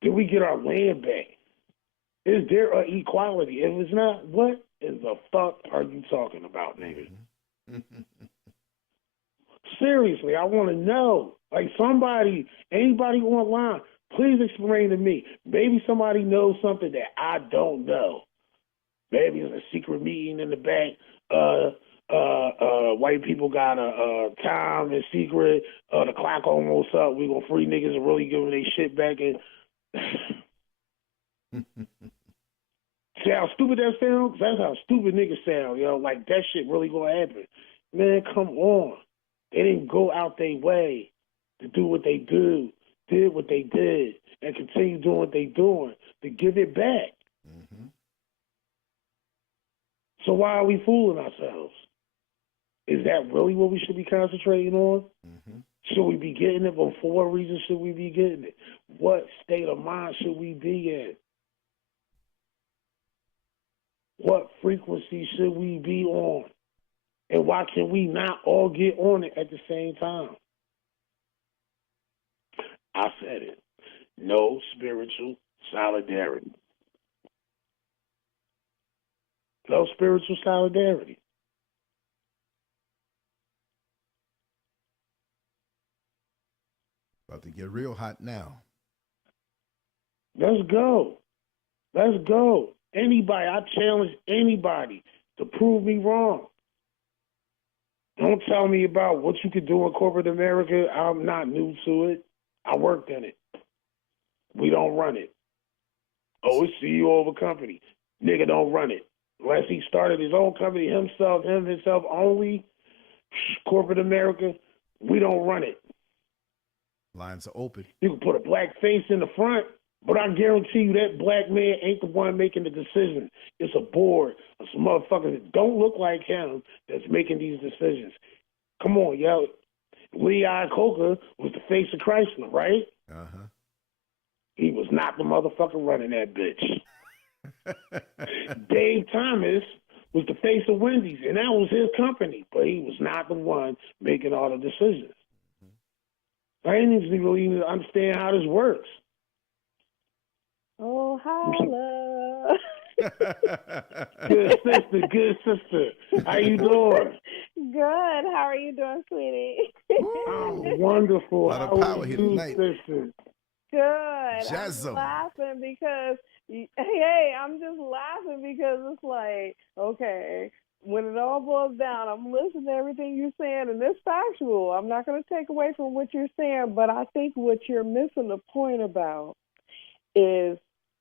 Did we get our land back? Is there an equality? If it's not, what in the fuck are you talking about, nigga? Seriously, I want to know. Like somebody, anybody online, please explain to me. Maybe somebody knows something that I don't know. Maybe it's a secret meeting in the back. White people got a time in secret. The clock almost up. We gonna free niggas and really give them their shit back. And see how stupid that sounds? That's how stupid niggas sound, yo. Like that shit really gonna happen. Man, come on. They didn't go out their way to do what they do, did what they did, and continue doing what they doing to give it back. Mm-hmm. So why are we fooling ourselves? Is that really what we should be concentrating on? Mm-hmm. Should we be getting it? But for what reason should we be getting it? What state of mind should we be in? What frequency should we be on? And why can we not all get on it at the same time? I said it. No spiritual solidarity. No spiritual solidarity. About to get real hot now. Let's go. Let's go. Anybody, I challenge anybody to prove me wrong. Don't tell me about what you could do in corporate America. I'm not new to it. I worked in it. We don't run it. Oh, it's CEO of a company. Nigga don't run it. Unless he started his own company, himself only, corporate America, we don't run it. Lines are open. You can put a black face in the front, but I guarantee you that black man ain't the one making the decision. It's a board of some motherfuckers that don't look like him that's making these decisions. Come on, yo. Lee Iacocca was the face of Chrysler, right? Uh-huh. He was not the motherfucker running that bitch. Dave Thomas was the face of Wendy's, and that was his company, but he was not the one making all the decisions. I didn't even understand how this works. Oh, Hallah. Good sister. How you doing? Good. How are you doing, sweetie? I'm wonderful. A lot of power here tonight. Sister? Good. Jazzum. I'm laughing because, hey, I'm just laughing because it's like, okay, when it all boils down, I'm listening to everything you're saying, and it's factual. I'm not going to take away from what you're saying, but I think what you're missing the point about is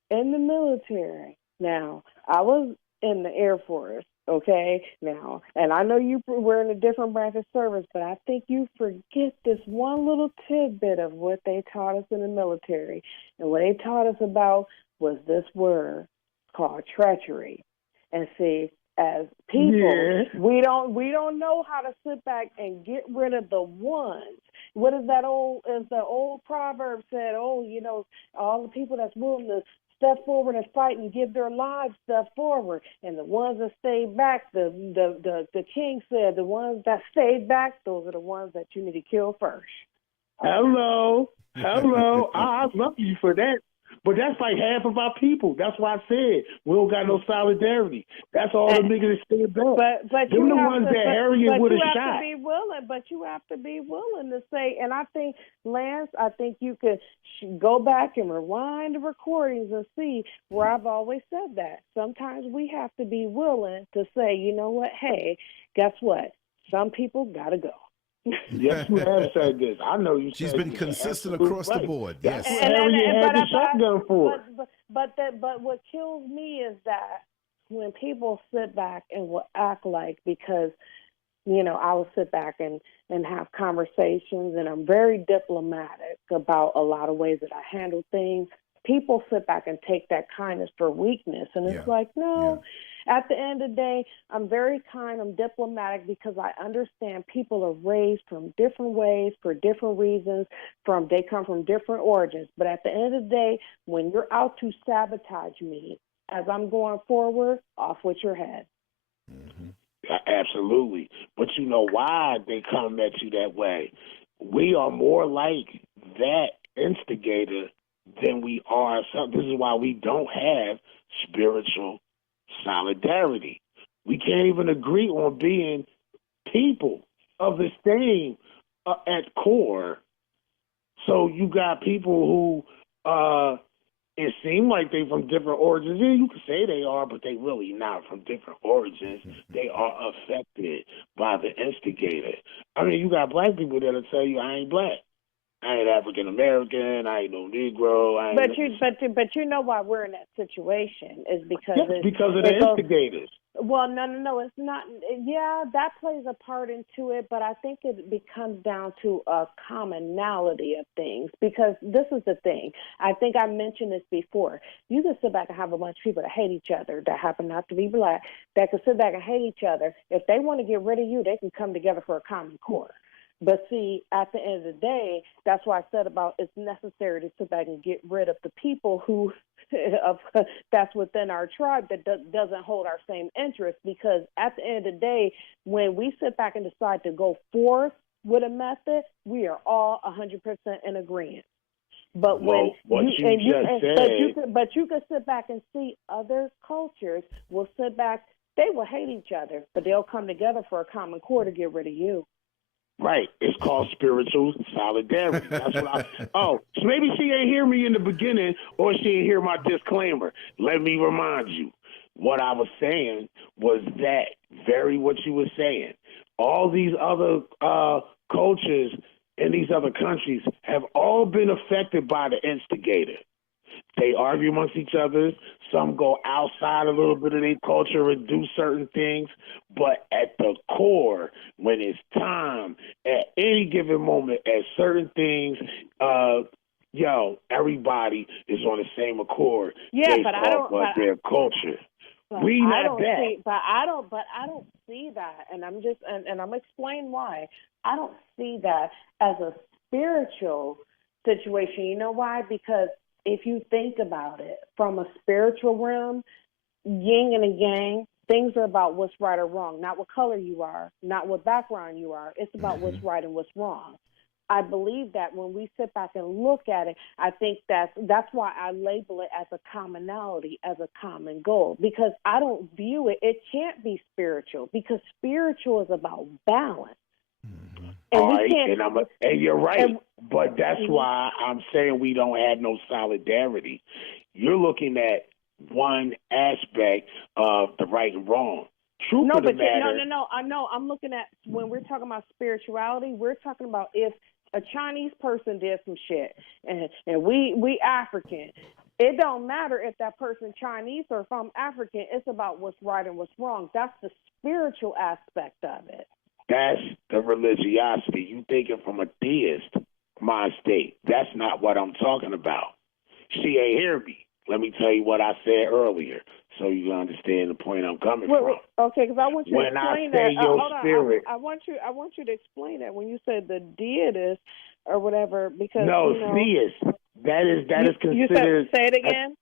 in the military. Now, I was in the Air Force, okay? Now, and I know you were in a different branch of service, but I think you forget this one little tidbit of what they taught us in the military. And what they taught us about was this word called treachery. And see, as people, we don't know how to sit back and get rid of the ones. What is that old, as the old proverb said, oh, you know, all the people that's willing to step forward and fight and give their lives step forward. And the ones that stayed back, the king said, the ones that stayed back, those are the ones that you need to kill first. Hello. I love you for that. But that's like half of our people. That's why I said we don't got no solidarity. That's all the niggas that stay back. But them the ones that Harriet would have shot. But you have to be willing to say, and I think, Lance, I think you could go back and rewind the recordings and see where I've always said that. Sometimes we have to be willing to say, you know what, hey, guess what? Some people got to go. Yes, you have said this. I know you. She's been consistent across the board. Yes, that's what Harriet had the shotgun for. But what kills me is that when people sit back and will act like, because you know, I will sit back and have conversations, and I'm very diplomatic about a lot of ways that I handle things. People sit back and take that kindness for weakness, and it's like, no. At the end of the day, I'm very kind, I'm diplomatic, because I understand people are raised from different ways for different reasons, they come from different origins. But at the end of the day, when you're out to sabotage me as I'm going forward, off with your head. Mm-hmm. Absolutely. But you know why they come at you that way? We are more like that instigator than we are. So this is why we don't have spiritual solidarity. We can't even agree on being people of the same at core. So you got people who it seems like they from different origins. Yeah, you can say they are, but they really not from different origins. They are affected by the instigator. I mean, you got black people that'll tell you, I ain't black. I ain't African American. I ain't no Negro. But you know why we're in that situation is because because of the instigators. Well, no, it's not. Yeah, that plays a part into it, but I think it comes down to a commonality of things. Because this is the thing. I think I mentioned this before. You can sit back and have a bunch of people that hate each other, that happen not to be black, that can sit back and hate each other. If they want to get rid of you, they can come together for a common core. But see, at the end of the day, that's why I said about it's necessary to sit back and get rid of the people who, that's within our tribe that doesn't hold our same interests. Because at the end of the day, when we sit back and decide to go forth with a method, we are all 100% in agreement. But when you can sit back and see other cultures will sit back, they will hate each other, but they'll come together for a common core to get rid of you. Right. It's called spiritual solidarity. That's what so maybe she ain't hear me in the beginning, or she ain't hear my disclaimer. Let me remind you. What I was saying was that what you were saying. All these other cultures in these other countries have all been affected by the instigator. They argue amongst each other. Some go outside a little bit of their culture and do certain things. But at the core, when it's time, at any given moment, at certain things, everybody is on the same accord. Yeah, but I don't. But their culture. We not that. I don't see that, and I'm just, and I'm explaining why. I don't see that as a spiritual situation. You know why? Because if you think about it from a spiritual realm, yin and a yang, things are about what's right or wrong, not what color you are, not what background you are. It's about what's right and what's wrong. I believe that when we sit back and look at it, I think that's why I label it as a commonality, as a common goal, because I don't view it can't be spiritual, because spiritual is about balance. And you're right, but that's why I'm saying we don't have no solidarity. You're looking at one aspect of the right and wrong. No, I know. I'm looking at, when we're talking about spirituality, we're talking about if a Chinese person did some shit and we African, It don't matter if that person's Chinese or if I'm African. It's about what's right and what's wrong. That's the spiritual aspect of it. That's the religiosity. You thinking from a theist mind state. That's not what I'm talking about. She ain't hear me. Let me tell you what I said earlier so you understand the point I'm coming from. Okay, because I want you to When explain I say that. your Hold spirit. on. I want you to explain that when you said the deist or whatever. Because No, you know, theist. That is considered. You say it again.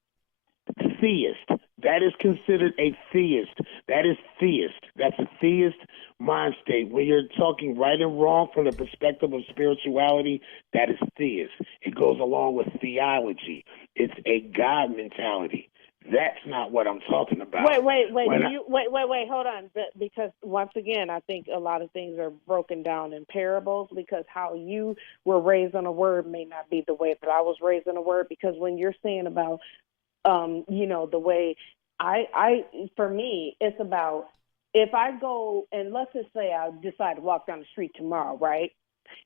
Theist. That is considered a theist. That is theist. That's a theist mind state. When you're talking right and wrong from the perspective of spirituality, that is theist. It goes along with theology. It's a God mentality. That's not what I'm talking about. Wait. Hold on. Because once again, I think a lot of things are broken down in parables because how you were raised on a word may not be the way that I was raised on a word. Because when you're saying about, the way for me, it's about if I go and let's just say I decide to walk down the street tomorrow, right?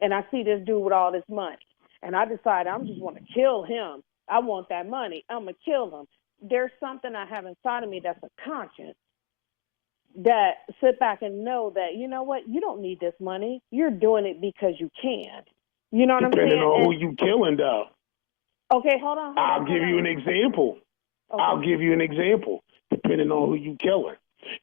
And I see this dude with all this money, and I decide I'm just want to kill him. I want that money. I'm gonna kill him. There's something I have inside of me that's a conscience that sit back and know that, you know what, you don't need this money. You're doing it because you can. You know what I'm saying? Depending on who you killing, though. Okay, hold on. I'll give you an example. Okay. I'll give you an example, depending on who you killing.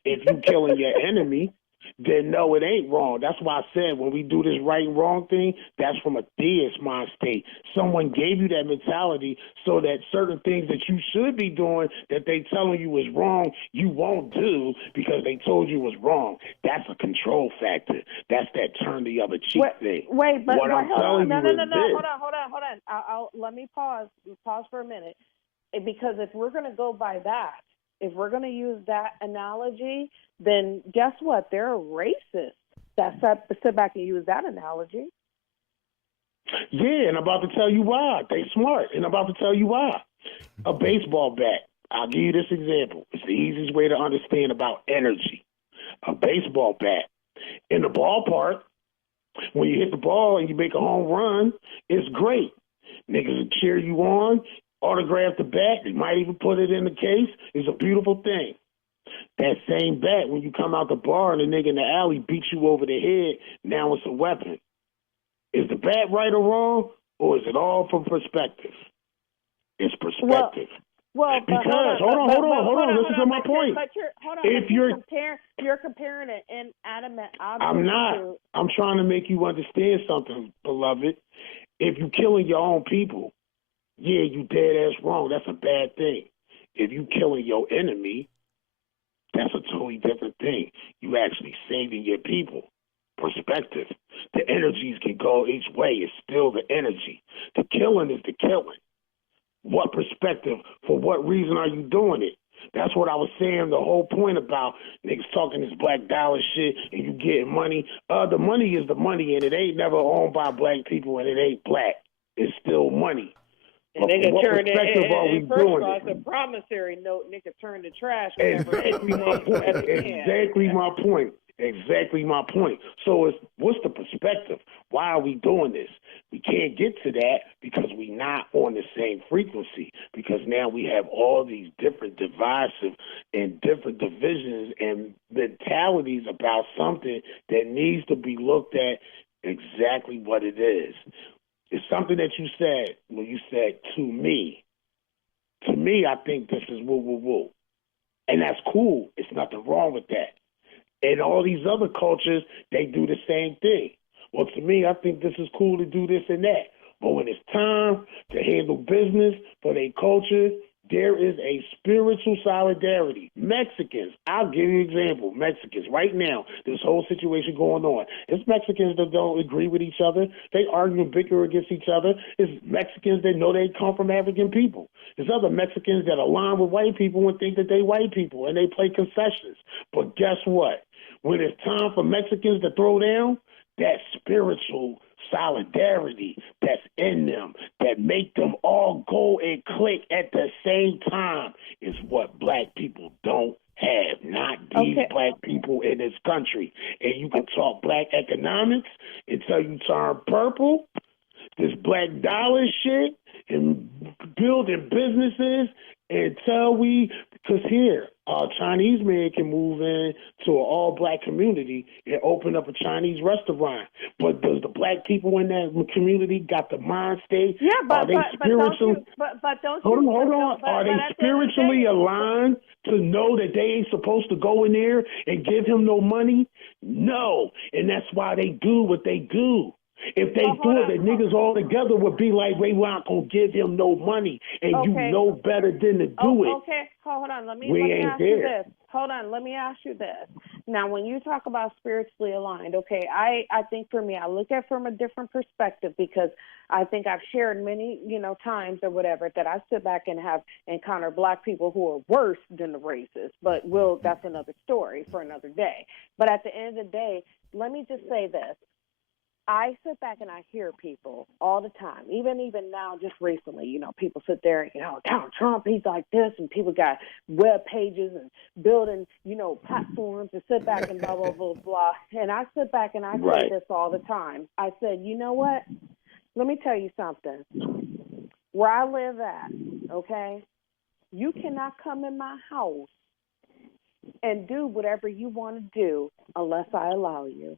If you killing your enemy, then no, it ain't wrong. That's why I said when we do this right and wrong thing, that's from a theist mind state. Someone gave you that mentality so that certain things that you should be doing that they telling you is wrong, you won't do because they told you was wrong. That's a control factor. That's that turn the other cheek thing. Wait, but what I'm telling you is this. Hold on. Let me pause for a minute. Because if we're going to go by that, if we're going to use that analogy, then guess what? They're racist. That sit back and use that analogy. Yeah, and I'm about to tell you why. They smart, and I'm about to tell you why. A baseball bat. I'll give you this example. It's the easiest way to understand about energy. A baseball bat. In the ballpark, when you hit the ball and you make a home run, it's great. Niggas will cheer you on, autograph the bat. They might even put it in the case. It's a beautiful thing. That same bat, when you come out the bar and the nigga in the alley beats you over the head, now it's a weapon. Is the bat right or wrong, or is it all from perspective? It's perspective. Because hold on. Listen to my point. You're comparing an inanimate object. I'm not. I'm trying to make you understand something, beloved. If you killing your own people, yeah, you dead ass wrong. That's a bad thing. If you killing your enemy, that's a totally different thing. You actually saving your people. Perspective. The energies can go each way. It's still the energy. The killing is the killing. What perspective? For what reason are you doing it? That's what I was saying. The whole point about niggas talking this black dollar shit and you getting money. The money is the money, and it ain't never owned by black people, and it ain't black. It's still money. And they can turn it. First of all, it's a promissory note. Nigga turn the trash. Exactly my point. Exactly my point. So what's the perspective? Why are we doing this? We can't get to that because we not on the same frequency. Because now we have all these different divisive and different divisions and mentalities about something that needs to be looked at exactly what it is. It's something that you said when you said to me. To me, I think this is woo woo woo, and that's cool. It's nothing wrong with that. And all these other cultures, they do the same thing. Well, to me, I think this is cool to do this and that. But when it's time to handle business for their culture, there is a spiritual solidarity. Mexicans, I'll give you an example. Mexicans, right now, this whole situation going on. It's Mexicans that don't agree with each other. They argue and bicker against each other. It's Mexicans that know they come from African people. There's other Mexicans that align with white people and think that they white people, and they play concessions. But guess what? When it's time for Mexicans to throw down, that spiritual solidarity that's in them, that make them all go and click at the same time, is what black people don't have. Not these black people in this country. And you can talk black economics until you turn purple, this black dollar shit, and building businesses until because here, a Chinese man can move in to an all-black community and open up a Chinese restaurant. But does the black people in that community got the mind state? Yeah, Are they spiritual? Hold on. Are they spiritually aligned to know that they ain't supposed to go in there and give him no money? No. And that's why they do what they do. If they do it, the niggas all together would be like, we're not going to give him no money. And you know better than to do it. Okay, hold on. Let me ask there. you this. Hold on. Let me ask you this. Now, when you talk about spiritually aligned, okay, I think for me, I look at it from a different perspective because I think I've shared many, times or whatever that I sit back and have encountered black people who are worse than the racists. But that's another story for another day. But at the end of the day, let me just say this. I sit back and I hear people all the time, even now, just recently, people sit there, Donald Trump, he's like this, and people got web pages and building, platforms to sit back and blah, blah, blah, blah. And I sit back and I say this all the time. I said, you know what? Let me tell you something. Where I live at, okay, you cannot come in my house and do whatever you want to do unless I allow you.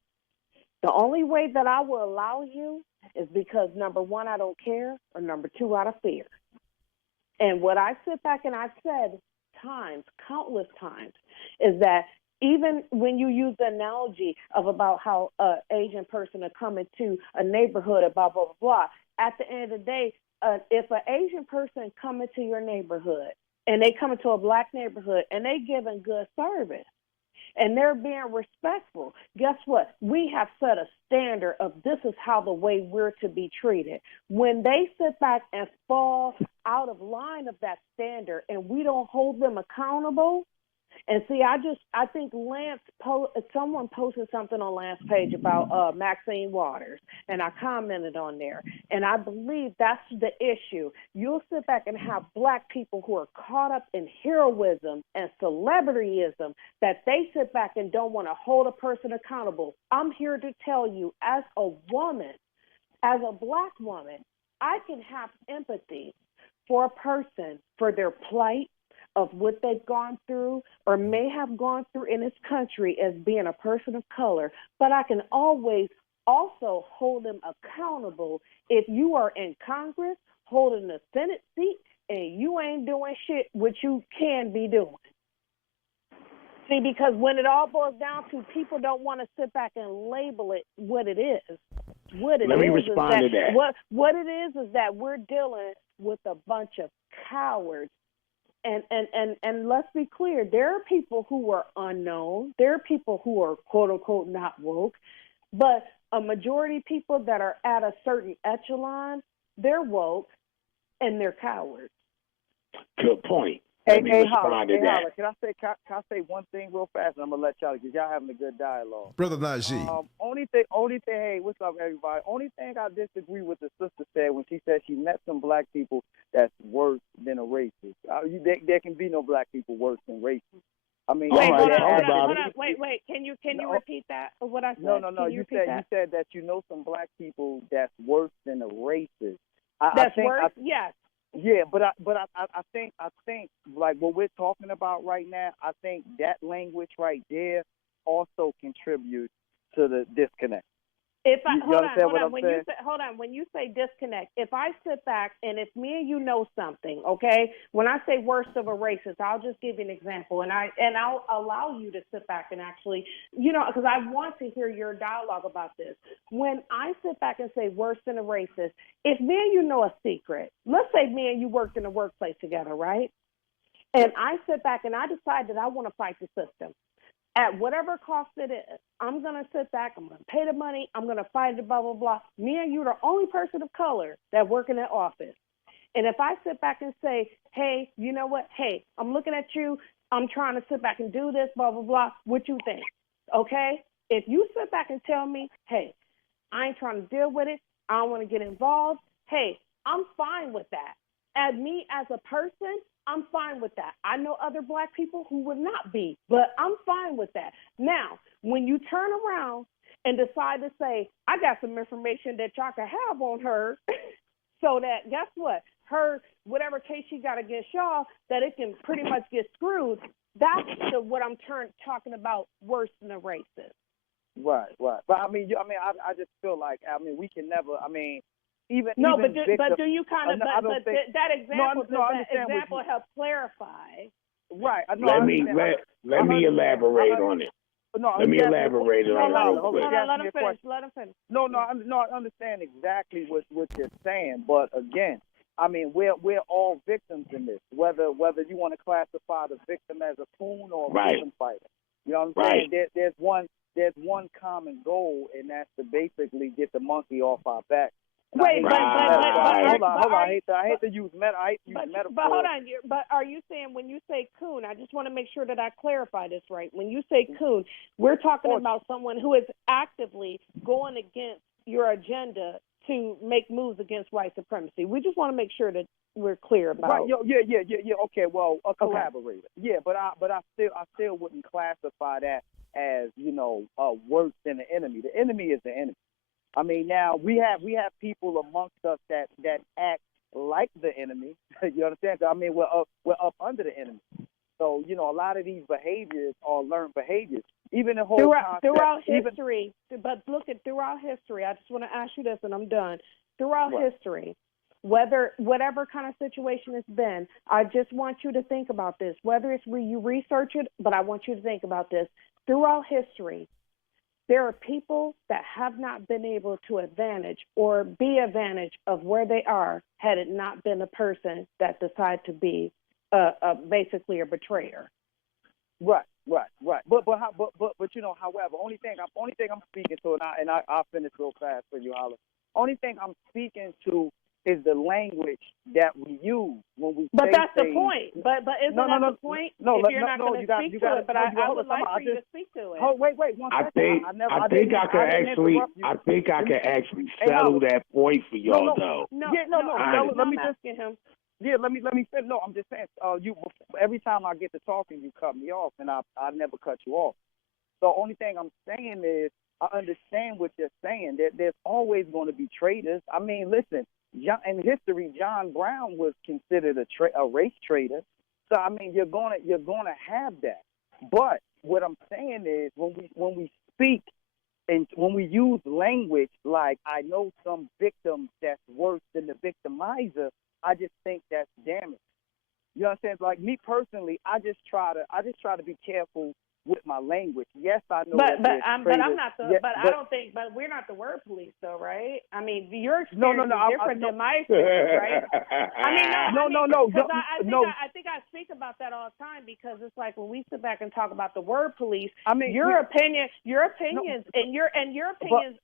The only way that I will allow you is because, number one, I don't care, or number two, out of fear. And what I sit back and I've said countless times, is that even when you use the analogy of about how an Asian person are coming to a neighborhood, blah, blah, blah, blah, at the end of the day, if an Asian person coming to your neighborhood and they come into a black neighborhood and they giving good service, and they're being respectful, guess what? We have set a standard of this is how the way we're to be treated. When they sit back and fall out of line of that standard and we don't hold them accountable, and see, I think someone posted something on Lance's page about Maxine Waters, and I commented on there, and I believe that's the issue. You'll sit back and have black people who are caught up in heroism and celebrityism that they sit back and don't want to hold a person accountable. I'm here to tell you, as a woman, as a black woman, I can have empathy for a person, for their plight, of what they've gone through or may have gone through in this country as being a person of color, but I can always also hold them accountable if you are in Congress holding a Senate seat and you ain't doing shit what you can be doing. See, because when it all boils down to, people don't want to sit back and label it what it is. Let me respond to that. What it is that we're dealing with a bunch of cowards. And let's be clear, there are people who are unknown. There are people who are, quote, unquote, not woke. But a majority of people that are at a certain echelon, they're woke and they're cowards. Good point. Hey, Hallah, can I say one thing real fast, and I'm gonna let y'all, because y'all having a good dialogue. Brother Najee. Only thing. Hey, what's up, everybody? Only thing I disagree with the sister said when she said she met some black people that's worse than a racist. There can be no black people worse than racist. I mean, hold on. Wait. Can you repeat that? What I said? No. You said that you know some black people that's worse than a racist. Worse? Yes. Yeah, but I think like what we're talking about right now, I think that language right there also contributes to the disconnect. When you say disconnect, if I sit back and if me and you know something, okay, when I say worst of a racist, I'll just give you an example, and I'll allow you to sit back and actually, because I want to hear your dialogue about this. When I sit back and say worse than a racist, if me and you know a secret, let's say me and you worked in a workplace together, right? And I sit back and I decide that I want to fight the system. At whatever cost it is, I'm going to sit back, I'm going to pay the money, I'm going to fight it, blah, blah, blah. Me and you are the only person of color that work in that office. And if I sit back and say, hey, you know what? Hey, I'm looking at you. I'm trying to sit back and do this, blah, blah, blah. What you think? Okay? If you sit back and tell me, hey, I ain't trying to deal with it, I don't want to get involved, hey, I'm fine with that. As me as a person, I'm fine with that. I know other black people who would not be, but I'm fine with that. Now, when you turn around and decide to say, I got some information that y'all can have on her, so that, guess what? Her, whatever case she got against y'all, that it can pretty much get screwed. That's what I'm talking about, worse than a racist. Right. But I just feel like, we can never, even no, even but do you kind of, that example help clarify? Right. Let me elaborate on it. No, let me elaborate on it real quick. Let him finish. No, I understand exactly what you're saying, but again, we're all victims in this. Whether you want to classify the victim as a coon or a freedom fighter, you know what I'm saying? There's one common goal, and that's to basically get the monkey off our back. Wait, hold on. I hate to use metaphors. But hold on. But are you saying, when you say coon, I just want to make sure that I clarify this right. When you say coon, we're talking about someone who is actively going against your agenda to make moves against white supremacy. We just want to make sure that we're clear about. Right. Yeah. Okay. Well, a collaborator. Okay. Yeah, but I still wouldn't classify that as worse than the enemy. The enemy is the enemy. Now we have people amongst us that act like the enemy. You understand? We're up under the enemy. So a lot of these behaviors are learned behaviors. Even the whole throughout history. But look at throughout history. I just want to ask you this, and I'm done. Throughout history, whatever kind of situation it's been, I just want you to think about this. Whether it's where you research it, but I want you to think about this. Throughout history, there are people that have not been able to advantage or be advantage of where they are had it not been a person that decided to be basically a betrayer. Right. But however, only thing I'm speaking to, and I'll finish real fast for you, Hallah. Only thing I'm speaking to is the language that we use when we. But that's the point. But isn't that the point? No, if you're not going to speak to it, but I would like for you to speak to it. Oh, wait, one second. I think I can actually settle that point for y'all though. Let me just asking him. Yeah, let me say no. I'm just saying. Every time I get to talking, you cut me off, and I never cut you off. So only thing I'm saying is I understand what you're saying. There's always going to be traitors. Listen. In history, John Brown was considered a race traitor. So you're gonna have that. But what I'm saying is when we speak and when we use language like I know some victims that's worse than the victimizer, I just think that's damage. You know what I'm saying? Like me personally, I just try to be careful with my language. Yes, I know. But I'm not the. Yeah, but I don't think. But we're not the word police, though, right? Your experience is different than my experience, right? No. I think I speak about that all the time because it's like when we sit back and talk about the word police. Your opinions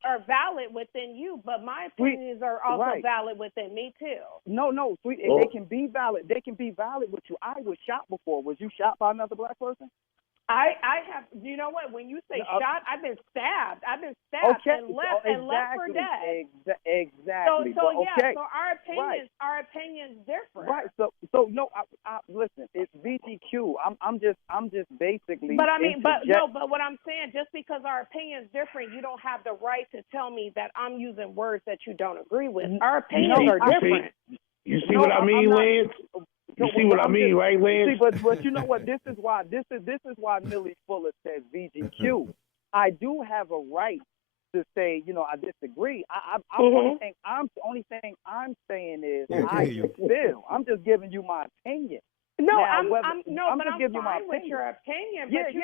are valid within you, but my opinions are also valid within me too. No, sweet. They can be valid. They can be valid with you. I was shot before. Was you shot by another black person? I have. You know what? When you say shot, I've been stabbed. and left for dead. Exactly. So our opinions different. Right. So no. I listen. It's VGQ. I'm just basically. But what I'm saying, just because our opinions different, you don't have the right to tell me that I'm using words that you don't agree with. Our opinions are different. You see what I mean, Lance? You see what I mean, right, Lance? See, but you know what? This is why Millie Fuller says VGQ. I do have a right to say, I disagree. Only thing I'm saying is I'm just giving you my opinion. No, now, I'm fine with your opinion, but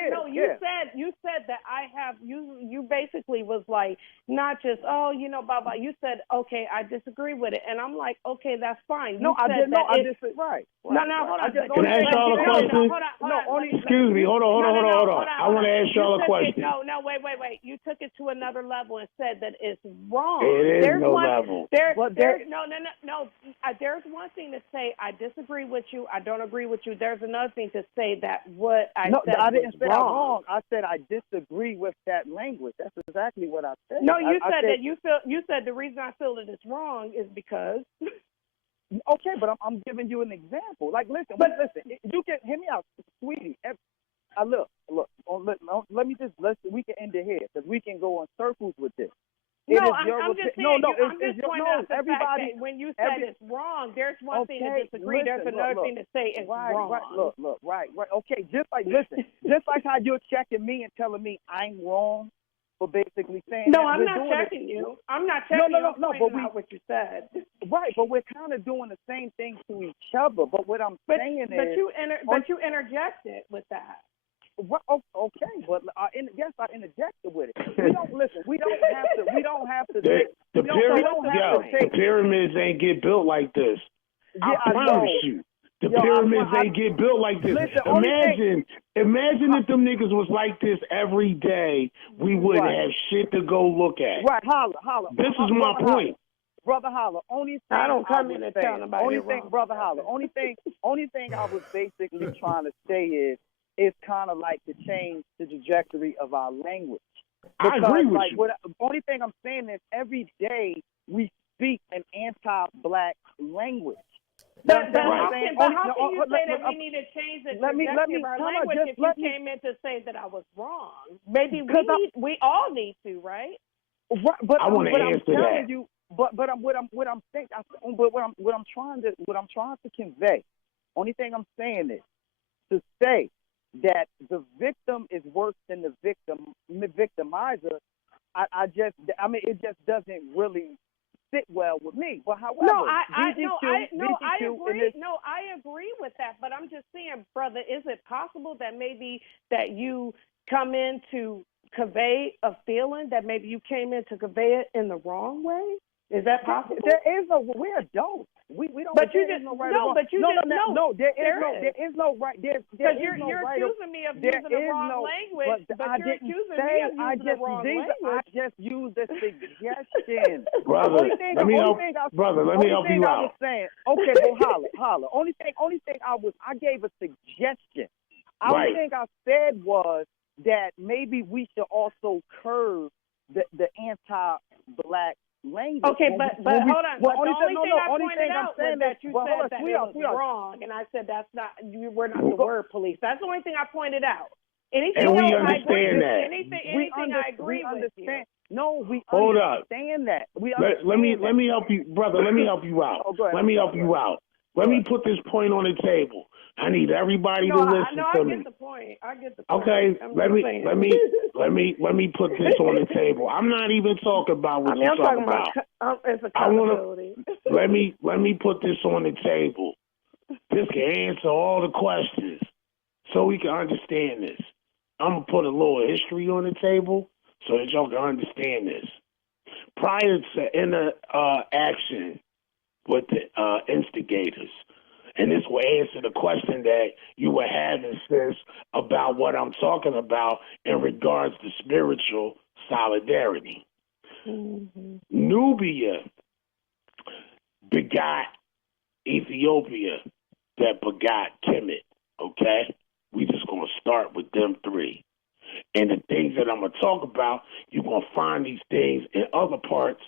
you said that I have you basically was like not just blah blah. You said okay, I disagree with it, and I'm like okay, that's fine. No, I did not. Right. Can I ask y'all a question? Excuse me. Hold on. I want to ask y'all a question. No, wait. You took it to another level and said that it's wrong. It is level. There's one thing to say I disagree with you. I don't agree with you. There's another thing to say that what I said I didn't say wrong. I said I disagree with that language. That's exactly what I said. No, you said the reason I feel that it's wrong is because. Okay, but I'm giving you an example. Like, listen, you can hear me out, sweetie. Look. We can end it here because we can go in circles with this. No, is I'm just saying. I'm just pointing out the fact that when you said it's wrong, there's one thing to disagree. There's another thing to say it's wrong. Right. Okay, just like listen, just like how you're checking me and telling me I'm wrong for basically saying. No, that I'm not checking you. I'm not checking you. I'm pointing out what you said. Right, but we're kind of doing the same thing to each other. But what I'm saying is, but you interjected with that. Well, okay, but yes, I interjected with it. We don't listen. We don't have to. The pyramids ain't get built like this. Yeah, I promise you. The pyramids ain't get built like this. Listen, imagine if them niggas was like this every day, we wouldn't have shit to go look at. Right, holla. This is my point. Brother Hallah, only thing I don't come in and tell nobody only thing, Brother Hallah, only thing I was basically trying to say is it's kind of like to change the trajectory of our language. I agree with you. Only thing I'm saying is every day we speak an anti-black language. But how can you say that we need to change the trajectory of our language if you came in to say that I was wrong? Maybe we all need to, right? Right, but I want to answer that. What I'm trying to convey. Only thing I'm saying is to say that the victim is worse than the victimizer. It just doesn't really sit well with me. But however, I agree. I agree with that. But I'm just saying, brother, is it possible that maybe that you come in to convey a feeling that maybe you came in to convey it in the wrong way? Is that possible? We're adults. We don't. But you just there is no right. Because you're accusing me of using the wrong language. But you're accusing me of using the wrong language. I just used a suggestion. Brother, let me help you out. Okay, well, holla. Only thing I gave a suggestion. Only thing I said was that maybe we should also curb the anti-black language. Okay, but hold on. But the only thing I pointed out was that you said that it was wrong, and I said that's not. We're not the word police. That's the only thing I pointed out. Anything and we else, understand that. Anything I agree with you. No, we hold understand that. Let me help you, brother. Let me help you out. Let me help you out. Let me put this point on the table. I need everybody to listen to me. I get the point. Okay, let me put this on the table. I'm not even talking about what you're talking about. It's accountability. Let me put this on the table. This can answer all the questions, so we can understand this. I'm gonna put a little history on the table so that y'all can understand this. Prior to interaction with the instigators. And this will answer the question that you were having, sis, about what I'm talking about in regards to spiritual solidarity. Mm-hmm. Nubia begot Ethiopia that begot Kemet, okay? We just going to start with them three. And the things that I'm going to talk about, you're going to find these things in other parts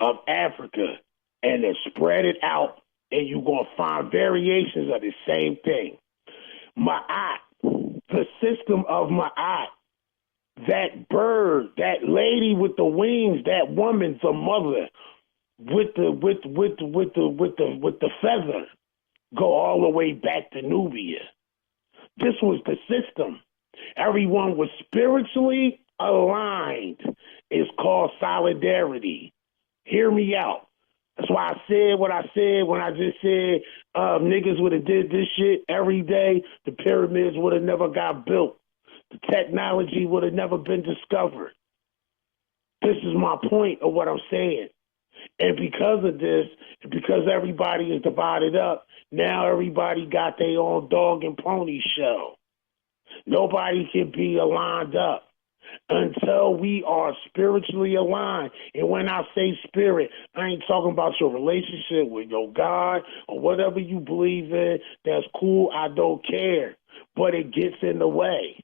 of Africa, and then spread it out, and you're going to find variations of the same thing. Ma'at, the system of Ma'at, that bird, that lady with the wings, that woman, the mother with the feather, go all the way back to Nubia. This was the system. Everyone was spiritually aligned. It's called solidarity. Hear me out. That's why I said what I said when I just said niggas would have did this shit every day. The pyramids would have never got built. The technology would have never been discovered. This is my point of what I'm saying. And because of this, because everybody is divided up, now everybody got their own dog and pony show. Nobody can be aligned up until we are spiritually aligned. And when I say spirit, I ain't talking about your relationship with your God or whatever you believe in. That's cool. I don't care. But it gets in the way.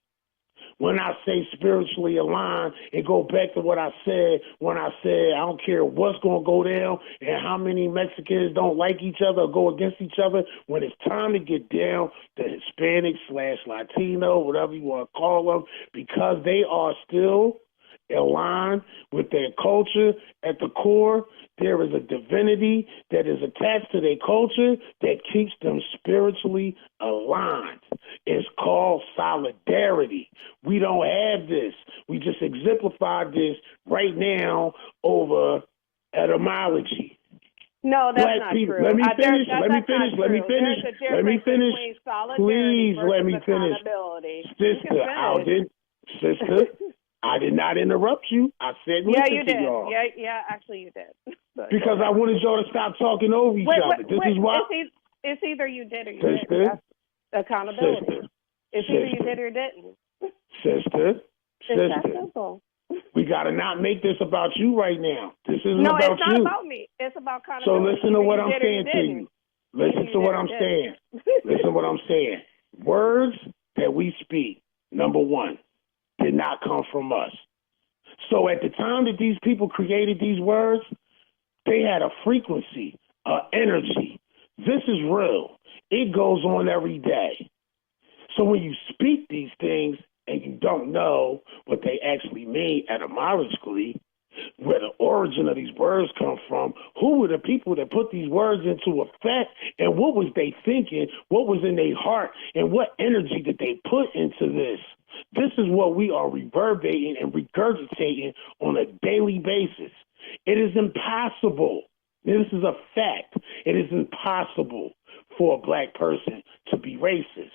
When I say spiritually aligned, it go back to what I said when I said I don't care what's going to go down and how many Mexicans don't like each other or go against each other. When it's time to get down to Hispanic / Latino, whatever you want to call them, because they are still align with their culture at the core. There is a divinity that is attached to their culture that keeps them spiritually aligned. It's called solidarity. We don't have this. We just exemplified this right now over etymology. No, that's Black not people. true. Let me finish. That's Let me not finish. true. Let me finish. There's a Let me difference finish. between solidarity Please versus let me finish. accountability. Sister, I did. Sister, I did not interrupt you. I said Yeah, listen you to did. y'all. Yeah, actually you did. But Because I wanted y'all to stop talking over each other. This is why. It's either you did or you Sister, didn't. That's accountability. Sister, It's either you did or didn't. Sister, It's that simple. we got to not make this about you right now. This isn't No, about it's not you. about me. It's about So accountability. listen to what Either I'm you did or saying you to didn't. you. Listen to what I'm saying. Listen to what I'm saying. Words that we speak, number one, did not come from us. So at the time that these people created these words, they had a frequency, energy. This is real. It goes on every day. So when you speak these things and you don't know what they actually mean etymologically, where the origin of these words come from, who were the people that put these words into effect, and what was they thinking, what was in their heart, and what energy did they put into this? This is what we are reverberating and regurgitating on a daily basis. It is impossible. This is a fact. It is impossible for a black person to be racist.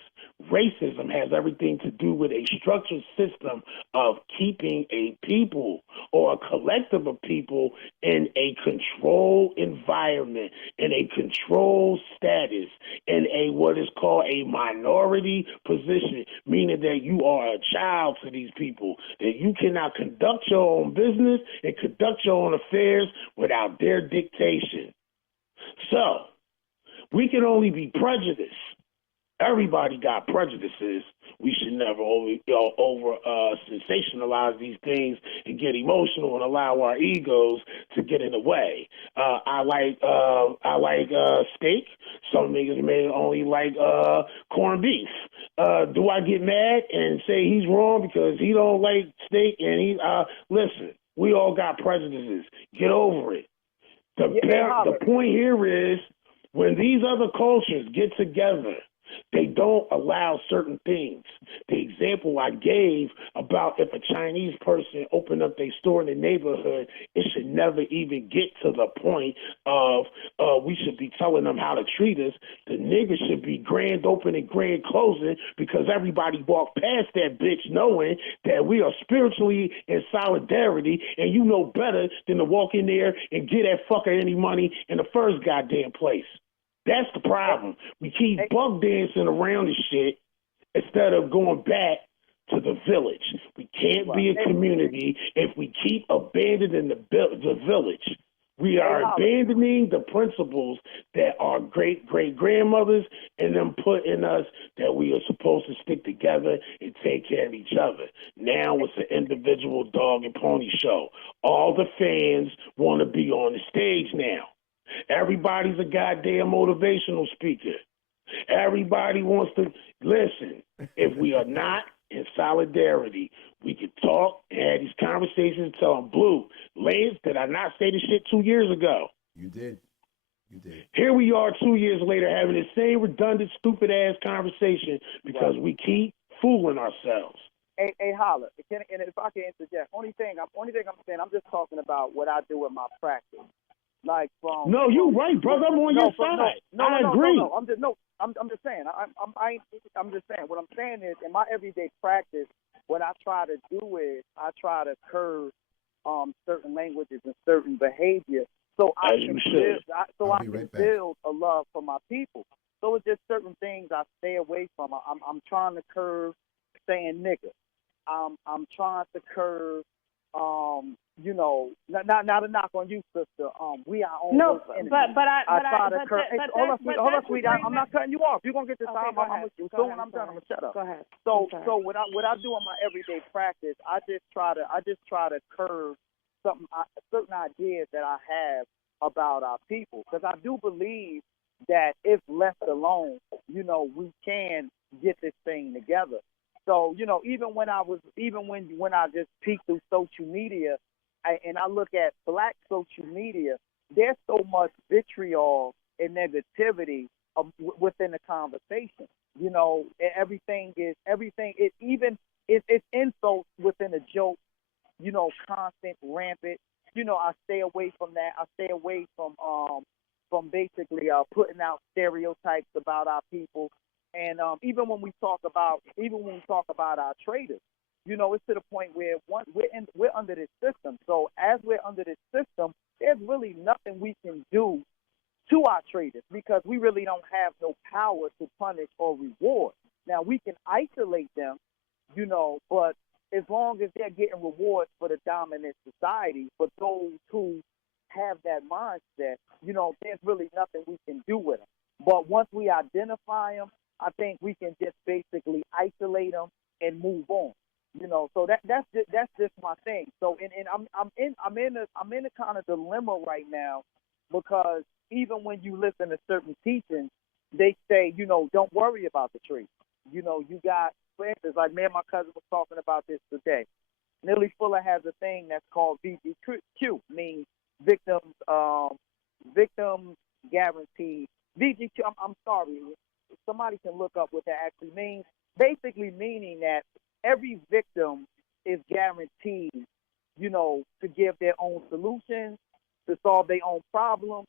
Racism has everything to do with a structured system of keeping a people or a collective of people in a controlled environment, in a controlled status, in a what is called a minority position, meaning that you are a child to these people, that you cannot conduct your own business and conduct your own affairs without their dictation. So, we can only be prejudiced. Everybody got prejudices. We should never over sensationalize these things and get emotional and allow our egos to get in the way. I like steak. Some niggas may only like corned beef. Do I get mad and say he's wrong because he don't like steak and he listen? We all got prejudices. Get over it. The point here is when these other cultures get together, they don't allow certain things. The example I gave about if a Chinese person opened up their store in the neighborhood, it should never even get to the point of we should be telling them how to treat us. The niggas should be grand open and grand closing because everybody walked past that bitch knowing that we are spiritually in solidarity, and you know better than to walk in there and get that fucker any money in the first goddamn place. That's the problem. We keep bug dancing around this shit instead of going back to the village. We can't be a community if we keep abandoning the village. We are abandoning the principles that our great-great-grandmothers and them put in us that we are supposed to stick together and take care of each other. Now it's an individual dog and pony show. All the fans want to be on the stage now. Everybody's a goddamn motivational speaker. Everybody wants to listen. If we are not in solidarity, we can talk and have these conversations and tell them, Blue, Lance, did I not say this shit 2 years ago? You did. You did. Here we are 2 years later having the same redundant, stupid-ass conversation because we keep fooling ourselves. Hey, Hallah, and if I can interject, only thing I'm saying, I'm just talking about what I do in my practice. Like no, you're right, brother. I'm on your side. I agree. No. I'm just saying. I'm just saying. What I'm saying is, in my everyday practice, what I try to do is I try to curb certain languages and certain behavior, so I can build a love for my people. So it's just certain things I stay away from. I'm trying to curb saying nigga. I'm trying to curb. Not a knock on you, sister. We are on. No, enemies. but hold on, sweetheart. I'm not cutting you off. You're gonna get this time. Soon when I'm done, I'm gonna shut up. Go ahead. So what I do in my everyday practice, I just try to curb certain ideas that I have about our people, because I do believe that if left alone, we can get this thing together. So, even when I just peek through social media, and I look at black social media, there's so much vitriol and negativity within the conversation. Everything. It's insults within a joke. Constant, rampant. I stay away from that. I stay away from basically putting out stereotypes about our people. And even when we talk about our traders, it's to the point where we're under this system. So as we're under this system, there's really nothing we can do to our traders because we really don't have no power to punish or reward. Now we can isolate them, but as long as they're getting rewards for the dominant society, for those who have that mindset, there's really nothing we can do with them. But once we identify them, I think we can just basically isolate them and move on. So that's just my thing. So and I'm in a kind of dilemma right now because even when you listen to certain teachings, they say, don't worry about the tree. You got, for instance, like me and my cousin was talking about this today. Nelly Fuller has a thing that's called VGQ, means victims guaranteed. VGQ, I'm sorry, somebody can look up what that actually means. Basically meaning that every victim is guaranteed, to give their own solutions, to solve their own problems,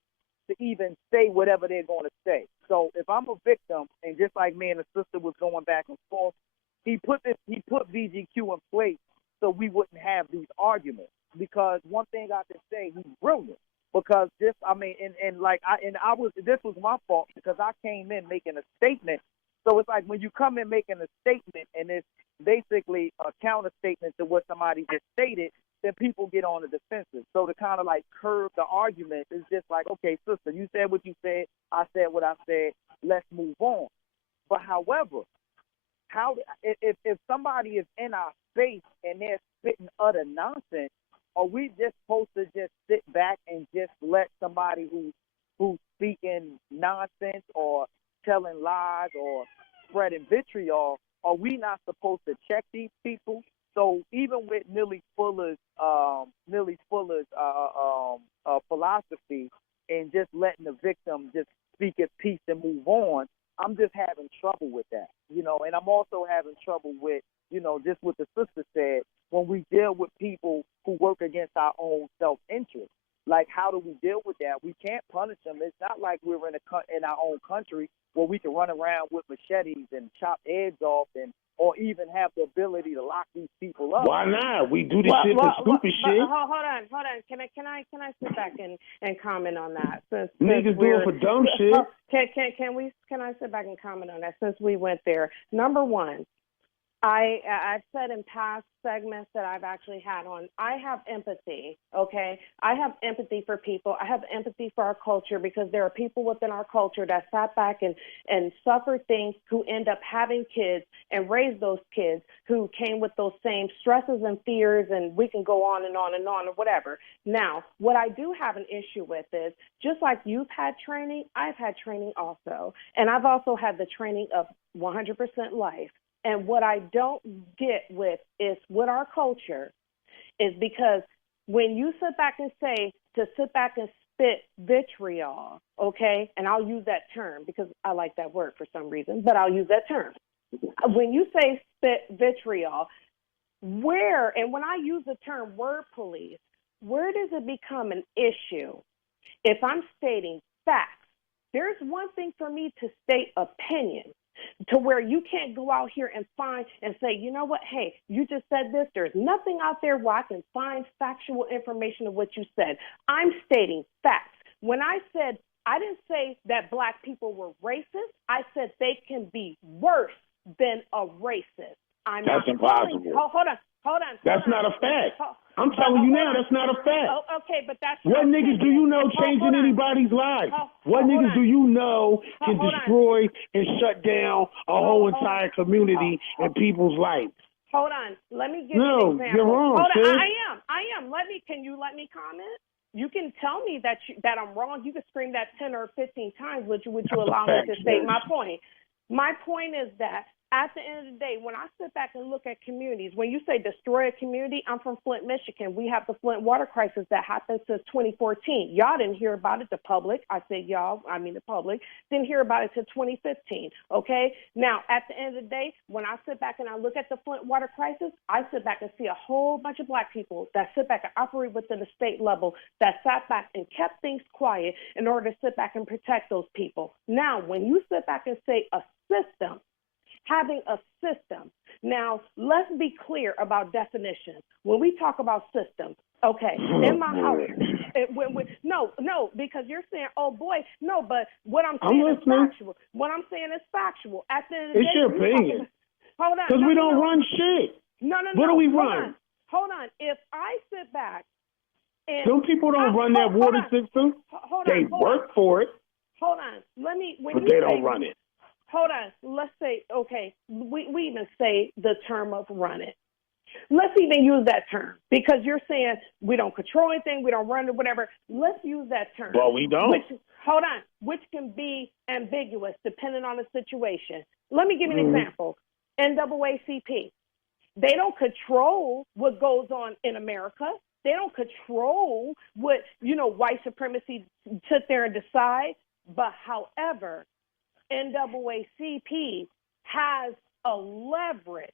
to even say whatever they're going to say. So if I'm a victim, and just like me and the sister was going back and forth, he put VGQ in place so we wouldn't have these arguments. Because one thing I can say, he's brilliant. Because this was my fault because I came in making a statement. So it's like when you come in making a statement and it's basically a counter statement to what somebody just stated, then people get on the defensive. So to kind of like curb the argument is just like, okay, sister, you said what you said, I said what I said, let's move on. But however, if somebody is in our space and they're spitting utter nonsense, are we just supposed to just sit back and just let somebody who's speaking nonsense or telling lies or spreading vitriol, are we not supposed to check these people? So even with Nelly Fuller's philosophy and just letting the victim just speak his piece and move on, I'm just having trouble with that, and I'm also having trouble with, just what the sister said, when we deal with people who work against our own self-interest. Like, how do we deal with that? We can't punish them. It's not like we're in our own country where we can run around with machetes and chop heads off or even have the ability to lock these people up. Why not? We do this shit for stupid shit. Hold on. Can I sit back and comment on that? Since niggas do it for dumb shit. Can I sit back and comment on that since we went there? Number one, I've said in past segments that I've actually had on, I have empathy, okay? I have empathy for people. I have empathy for our culture because there are people within our culture that sat back and suffered things who end up having kids and raised those kids who came with those same stresses and fears, and we can go on and on and on or whatever. Now, what I do have an issue with is, just like you've had training, I've had training also. And I've also had the training of 100% life. And what I don't get with is with our culture is because when you sit back and say to sit back and spit vitriol, okay, and I'll use that term because I like that word for some reason, but I'll use that term. When you say spit vitriol, and when I use the term word police, where does it become an issue? If I'm stating facts, there's one thing for me to state opinion, to where you can't go out here and find and say, you know what, hey, you just said this. There's nothing out there where I can find factual information of what you said. I'm stating facts. When I said, I didn't say that black people were racist. I said they can be worse than a racist. That's impossible. Hold on. That's not a fact. I'm telling you now, that's not a fact. Oh, okay, but that's what niggas do you know changing anybody's life? What niggas do you know can destroy and shut down a whole entire community and people's lives? Hold on. Let me give you an example. You're wrong, Hold on. sis. I am. Can you let me comment? You can tell me that I'm wrong. You can scream that 10 or 15 times, which you allow me to state my point. My point is that At the end of the day, when I sit back and look at communities, when you say destroy a community, I'm from Flint, Michigan. We have the Flint water crisis that happened since 2014. Y'all didn't hear about it, the public. I say y'all, I mean the public, didn't hear about it until 2015, okay? Now, at the end of the day, when I sit back and I look at the Flint water crisis, I sit back and see a whole bunch of black people that sit back and operate within the state level that sat back and kept things quiet in order to sit back and protect those people. Now, when you sit back and say a system, having a system. Now, let's be clear about definitions. When we talk about systems, okay, in my house, no, because you're saying, oh boy, no, but what I'm saying is factual. What I'm saying is factual. At the end of the day, it's your opinion. Hold on. Because we don't run shit. No. What do we run? Hold on. If I sit back and some people don't run that water system. They work for it. Hold on. But they don't run it. Hold on. Let's say, okay, we even say the term of run it. Let's even use that term because you're saying we don't control anything, we don't run it, whatever. Let's use that term. Well, we don't. Which can be ambiguous depending on the situation. Let me give you an example. NAACP. They don't control what goes on in America. They don't control what, white supremacy sit there and decide. But however, NAACP has a leverage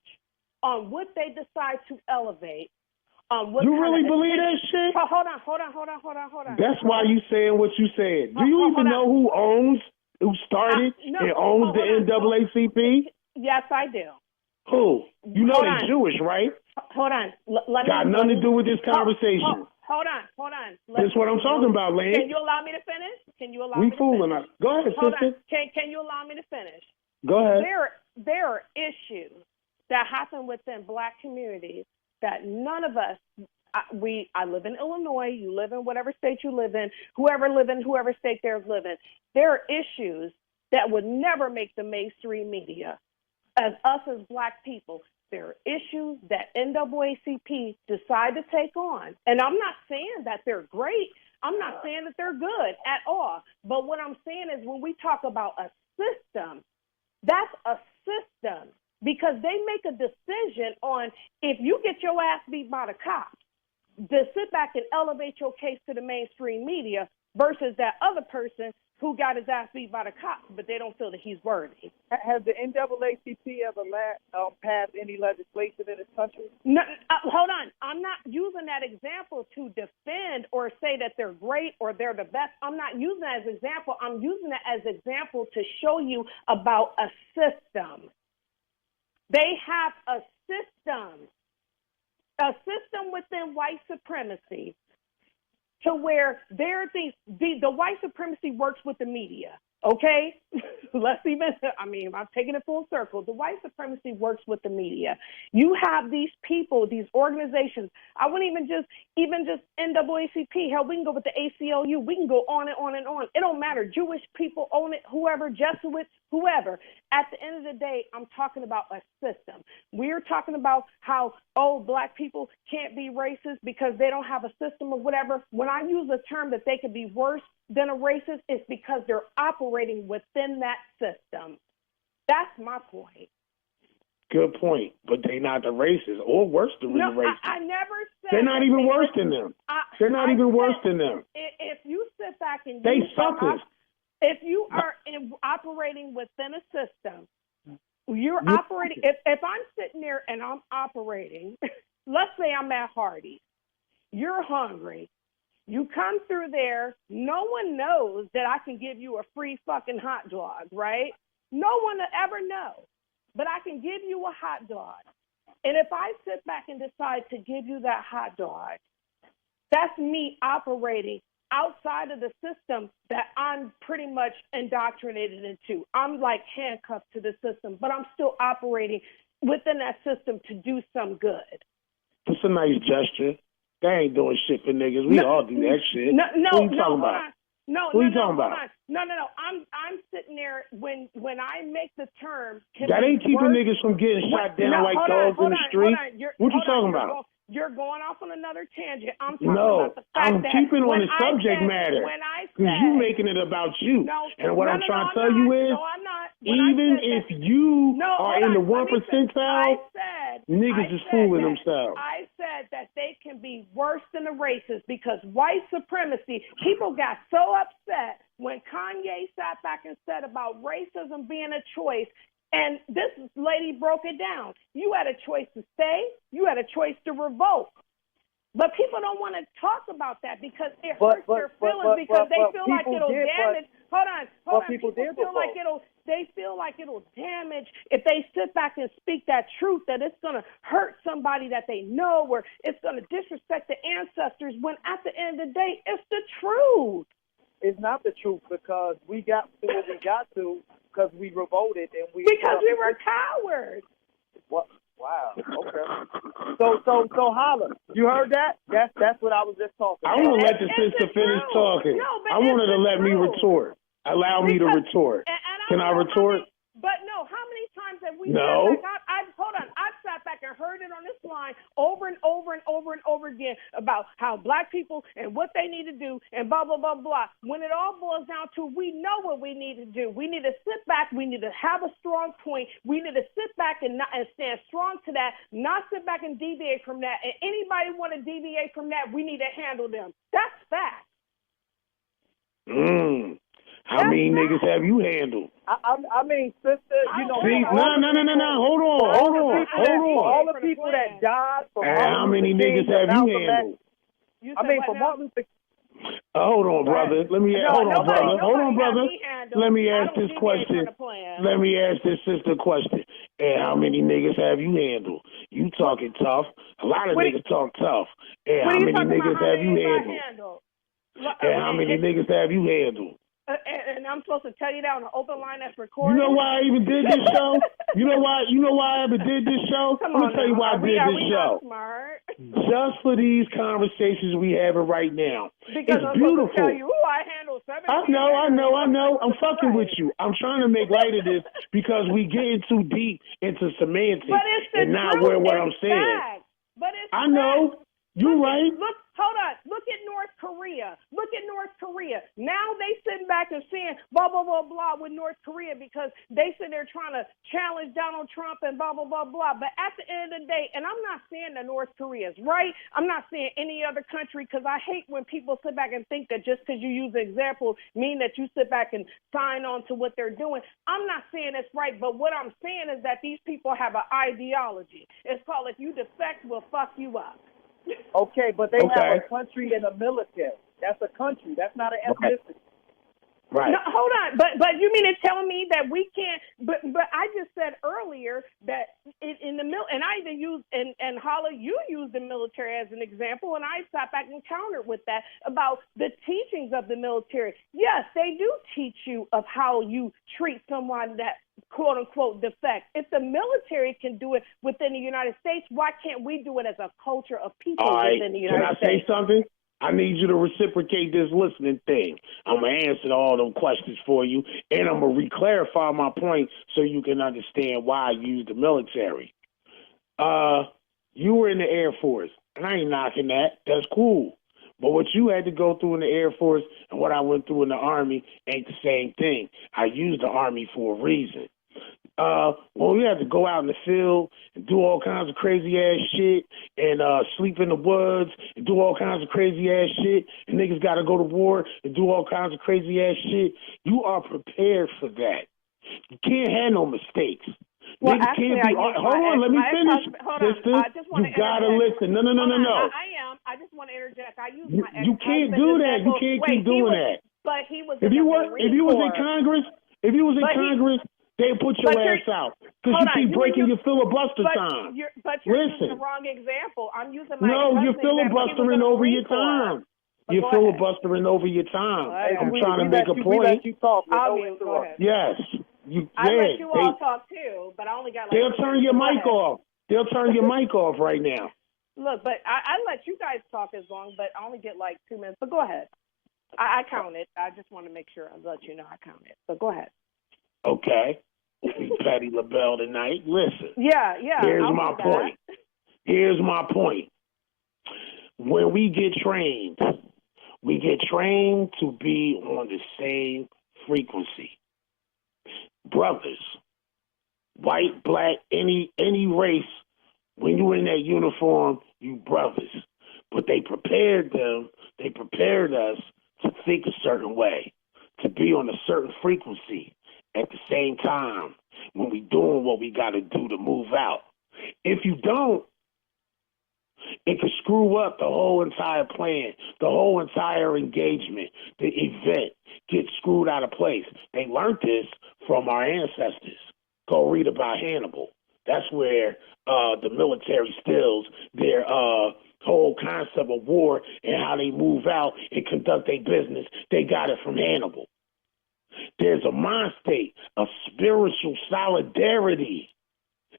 on what they decide to elevate. You really believe that shit? Hold on. That's why you saying what you said. Do you even know who started and owns the NAACP? Yes, I do. Who? You know they're Jewish, right? Hold on. Got nothing to do with this conversation. Hold on. That's what I'm talking about, Lance. Can you allow me to finish? We fooling us. Go ahead, sister. Can you allow me to finish? Go ahead. There are issues that happen within black communities that none of us, I live in Illinois, you live in whatever state you live in, whoever state there's living. There are issues that would never make the mainstream media. As black people, there are issues that NAACP decide to take on. And I'm not saying that they're great. I'm not saying that they're good at all. But what I'm saying is when we talk about a system, that's a system because they make a decision on if you get your ass beat by the cops, to sit back and elevate your case to the mainstream media versus that other person who got his ass beat by the cops, but they don't feel that he's worthy. Has the NAACP ever passed any legislation in this country? No, hold on. I'm not using that example to defend or say that they're great or they're the best. I'm not using that as example. I'm using that as example to show you about a system. They have a system within white supremacy to where there are things, the white supremacy works with the media, okay? I'm taking it full circle. The white supremacy works with the media. You have these people, these organizations. I wouldn't even just NAACP. Hell, we can go with the ACLU. We can go on and on and on. It don't matter. Jewish people own it, whoever, Jesuits, whoever. At the end of the day, I'm talking about a system. We're talking about how, black people can't be racist because they don't have a system or whatever. When I use a term that they could be worse than a racist, it's because they're operating within that system. That's my point. Good point. But they're not the racists or worse than the racists. I never said they're not even worse than them. They're not even worse than them. If you sit back and they suckers. If you are operating within a system, you're operating. If I'm sitting there and I'm operating, let's say I'm at Hardee's, you're hungry. You come through there, no one knows that I can give you a free fucking hot dog, right? No one will ever know, but I can give you a hot dog. And if I sit back and decide to give you that hot dog, that's me operating outside of the system that I'm pretty much indoctrinated into. I'm like handcuffed to the system, but I'm still operating within that system to do some good. It's a nice gesture. They ain't doing shit for niggas. We all do that shit. What are you talking about? What are you talking about? No. I'm sitting there when I make the term. That ain't keeping niggas from getting shot down like dogs in the street. What you talking about? You're going off on another tangent. I'm talking No, about the fact I'm that keeping on when the subject I said, matter. When I Because said, you making it about you. no, And what no, I'm no, trying no, to tell you is, no, I'm not. When even I said if that, you no, are hold in the on, 1 let me say- percentile, niggas is fooling themselves. I said that they can be worse than the racists because white supremacy, people got so upset when Kanye sat back and said about racism being a choice. And this lady broke it down. You had a choice to stay. You had a choice to revolt. But people don't want to talk about that because it hurts their feelings because they feel like it'll damage. Hold on. People feel like it'll damage if they sit back and speak that truth, that it's going to hurt somebody that they know, or it's going to disrespect the ancestors, when at the end of the day, it's the truth. It's not the truth because we got to what we got to because we revolted and we. Because we were cowards. What? Wow. Okay. So Hallah, you heard that? That's what I was just talking about. I want to let the sister finish talking. No, but I wanted to let me truth. retort. Allow me to retort. Can I retort? But no, how many times have we No. sat back? Hold on. I've sat back and heard it on this line over and over and over and over again about how black people and what they need to do and blah, blah, blah, blah. When it all boils down to, we know what we need to do. We need to sit back. We need to have a strong point. We need to sit back and stand strong to that, not sit back and deviate from that. And anybody want to deviate from that, we need to handle them. That's fact. How many niggas have you handled? I mean, sister, you know. See, no. Hold on. All the people that died from how many niggas have you handled? For Martin Luther King. Hold on, brother. Hold on, brother. Let me ask this question. Let me ask this sister a question. And how many niggas have you handled? You talking tough. A lot of niggas talk tough. And how many niggas have you handled? And how many niggas have you handled? And I'm supposed to tell you that on an open line that's recorded. You know why I even did this show? You know why I ever did this show? Let me tell you why I did this show. Smart? Just for these conversations we having right now. Because it's I'm beautiful. Supposed to tell you, I handle 17. I know. I'm fucking with you. I'm trying to make light of this because we getting too deep into semantics and not where what I'm saying. But it's I know. You're right. Hold on. Look at North Korea. Now they sitting back and saying blah, blah, blah, blah with North Korea because they said they're trying to challenge Donald Trump and blah, blah, blah, blah. But at the end of the day, and I'm not saying that North Korea is right. I'm not saying any other country because I hate when people sit back and think that just because you use the example mean that you sit back and sign on to what they're doing. I'm not saying it's right, but what I'm saying is that these people have an ideology. It's called if you defect, we'll fuck you up. Okay, but they have a country and a military. That's a country. That's not an ethnicity. Right. No, hold on, but you mean to tell me that we can't? But I just said earlier that in the and I even used and Hallah, you used the military as an example, and I sat back and countered with that about the teachings of the military. Yes, they do teach you of how you treat someone that quote unquote defect. If the military can do it within the United States, why can't we do it as a culture of people within the United States? Can I say something? I need you to reciprocate this listening thing. I'm going to answer all them questions for you, and I'm going to re-clarify my point so you can understand why I use the military. You were in the Air Force, and I ain't knocking that. That's cool. But what you had to go through in the Air Force and what I went through in the Army ain't the same thing. I used the Army for a reason. When we had to go out in the field and do all kinds of crazy ass shit and sleep in the woods and do all kinds of crazy ass shit, and niggas got to go to war and do all kinds of crazy ass shit, you are prepared for that. You can't have no mistakes. Well, niggas actually, can't be. Hold on, let me finish, sister. You gotta listen. No. I am. I just want to interject. I use my You can't do that. You can't keep doing that. But he was. If you was in Congress, they put your ass out because you keep breaking your filibuster time. But you're using the wrong example. I'm using my. No, you're filibustering over your time. You're filibustering over your time. I'm trying to make a point. We let you talk. Go ahead. Yes. I let you all talk too, but I only got. They'll turn your mic off. They'll turn your mic off right now. Look, but I let you guys talk as long, but I only get like 2 minutes. But go ahead. I count it. I just want to make sure I let you know I count it. So go ahead. Okay. Patty LaBelle tonight. Listen. Yeah. Here's my point. when we get trained to be on the same frequency. Brothers, white, black, any race, when you in that uniform, you brothers. But they prepared us to think a certain way, to be on a certain frequency at the same time when we doing what we got to do to move out. If you don't, it could screw up the whole entire plan, the whole entire engagement, the event gets screwed out of place. They learned this from our ancestors. Go read about Hannibal. That's where the military steals their whole concept of war and how they move out and conduct their business. They got it from Hannibal. There's a mind state of spiritual solidarity.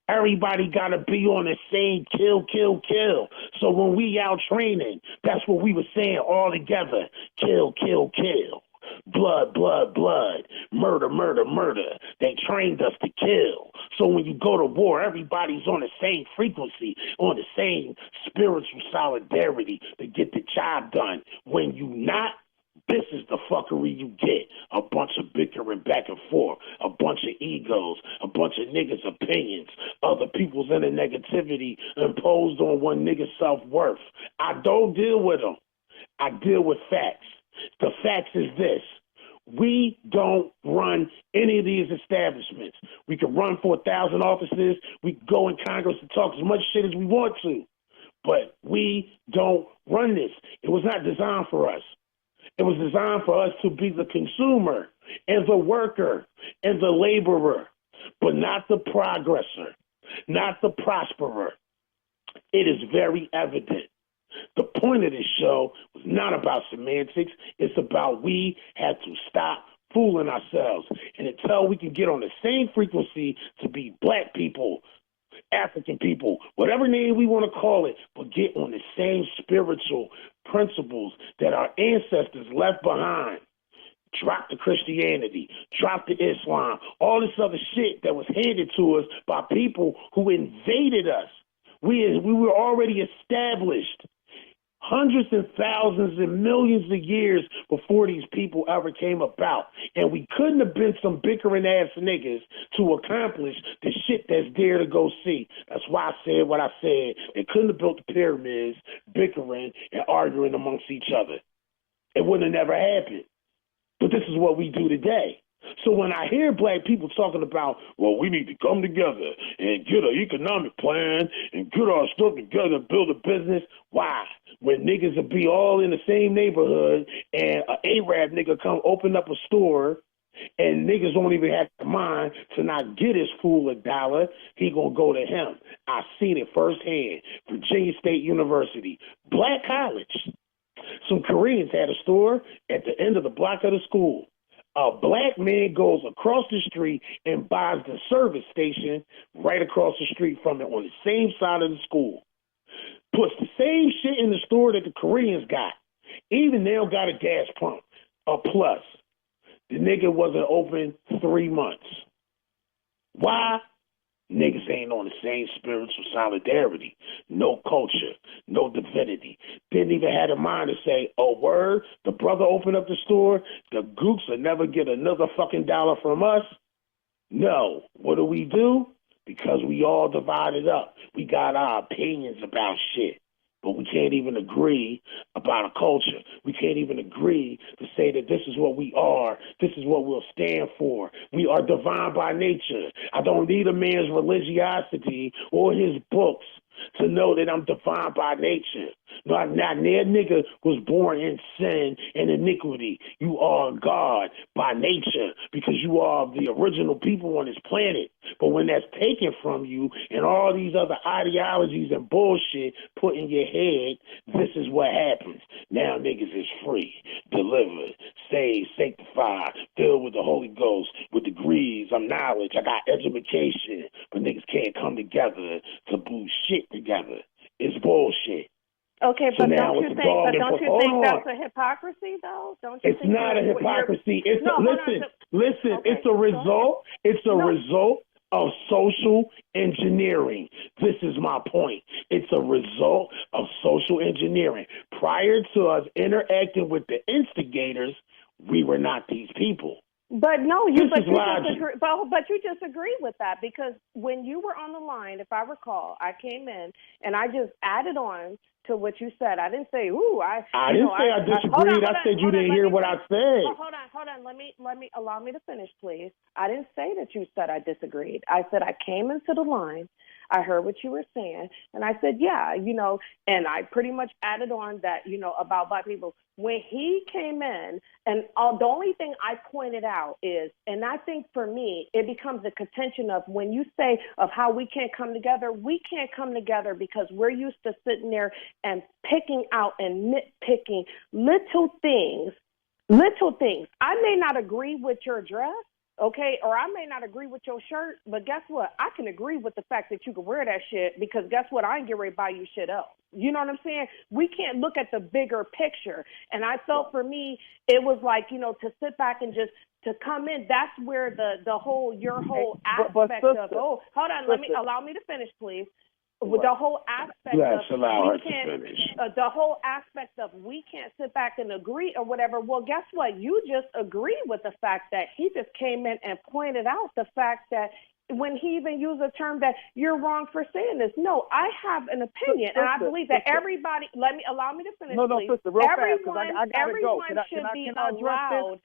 Everybody got to be on the same kill, kill, kill. So when we out training, that's what we were saying all together. Kill, kill, kill. Blood, blood, blood. Murder, murder, murder. They trained us to kill. So when you go to war, everybody's on the same frequency, on the same spiritual solidarity to get the job done. When you not, this is the fuckery you get. A bunch of bickering back and forth, a bunch of egos, a bunch of niggas' opinions, other people's inner negativity imposed on one nigga's self-worth. I don't deal with them. I deal with facts. The facts is this. We don't run any of these establishments. We can run for 1,000 offices. We can go in Congress and talk as much shit as we want to. But we don't run this. It was not designed for us. It was designed for us to be the consumer and the worker and the laborer, but not the progressor, not the prosperer. It is very evident. The point of this show was not about semantics. It's about we had to stop fooling ourselves. And until we can get on the same frequency to be black people, African people, whatever name we want to call it, but get on the same spiritual principles that our ancestors left behind. Drop the Christianity, drop the Islam, all this other shit that was handed to us by people who invaded us. We were already established hundreds and thousands and millions of years before these people ever came about. And we couldn't have been some bickering ass niggas to accomplish the shit that's there to go see. That's why I said what I said. They couldn't have built the pyramids bickering and arguing amongst each other. It wouldn't have never happened. But this is what we do today. So when I hear black people talking about, well, we need to come together and get an economic plan and get our stuff together and build a business, why? When niggas will be all in the same neighborhood and an Arab nigga come open up a store and niggas don't even have the mind to not get his fool $1, he gonna go to him. I seen it firsthand. Virginia State University, black college. Some Koreans had a store at the end of the block of the school. A black man goes across the street and buys the service station right across the street from it on the same side of the school. Puts the same shit in the store that the Koreans got. Even they don't got a gas pump. A plus. The nigga wasn't open 3 months. Why? Niggas ain't on the same spiritual solidarity. No culture. No divinity. Didn't even have a mind to say, oh, word, the brother opened up the store, the gooks will never get another fucking dollar from us. No. What do? Because we all divided up. We got our opinions about shit. But we can't even agree about a culture. We can't even agree to say that this is what we are. This is what we'll stand for. We are divine by nature. I don't need a man's religiosity or his books to know that I'm divine by nature. Not that nigga was born in sin and iniquity. You are God by nature because you are the original people on this planet. But when that's taken from you and all these other ideologies and bullshit put in your head, this is what happens. Now niggas is free, delivered, saved, sanctified, filled with the Holy Ghost, with degrees of knowledge. I got education, but niggas can't come together to boo shit together. It's bullshit. Okay, So but now don't you it's a think? dog But and don't you hold think on. that's a hypocrisy, though? Don't you It's think not a you're- hypocrisy. It's No, a, hold on. listen. Okay, It's a result. It's a No. result of social engineering. This is my point. It's a result of social engineering. Prior to us interacting with the instigators, we were not these people. But no, you disagree. But you disagree with that, because when you were on the line, if I recall, I came in and I just added on to what you said. I didn't say, "Ooh, I didn't say I disagreed. I said you didn't hear what I said. Hold on. Let me allow me to finish, please. I didn't say that you said I disagreed. I said I came into the line. I heard what you were saying, and I said, yeah, and I pretty much added on that, about Black people. When he came in, and the only thing I pointed out is, and I think for me, it becomes a contention of when you say of how we can't come together, we can't come together because we're used to sitting there and picking out and nitpicking little things. I may not agree with your dress, okay, or I may not agree with your shirt, but guess what? I can agree with the fact that you can wear that shit, because guess what? I ain't getting ready to buy you shit else. You know what I'm saying? We can't look at the bigger picture. And I felt for me, it was like, to sit back and just to come in. That's where your whole aspect of, hold on, allow me to finish, please. With the whole aspect the whole aspect of we can't sit back and agree or whatever. Well, guess what? You just agree with the fact that he just came in and pointed out the fact that when he even used a term that you're wrong for saying this. No, I have an opinion, and I believe that everybody. Allow me to finish. No, please. sister, real everyone, fast, I gotta go. Should be allowed.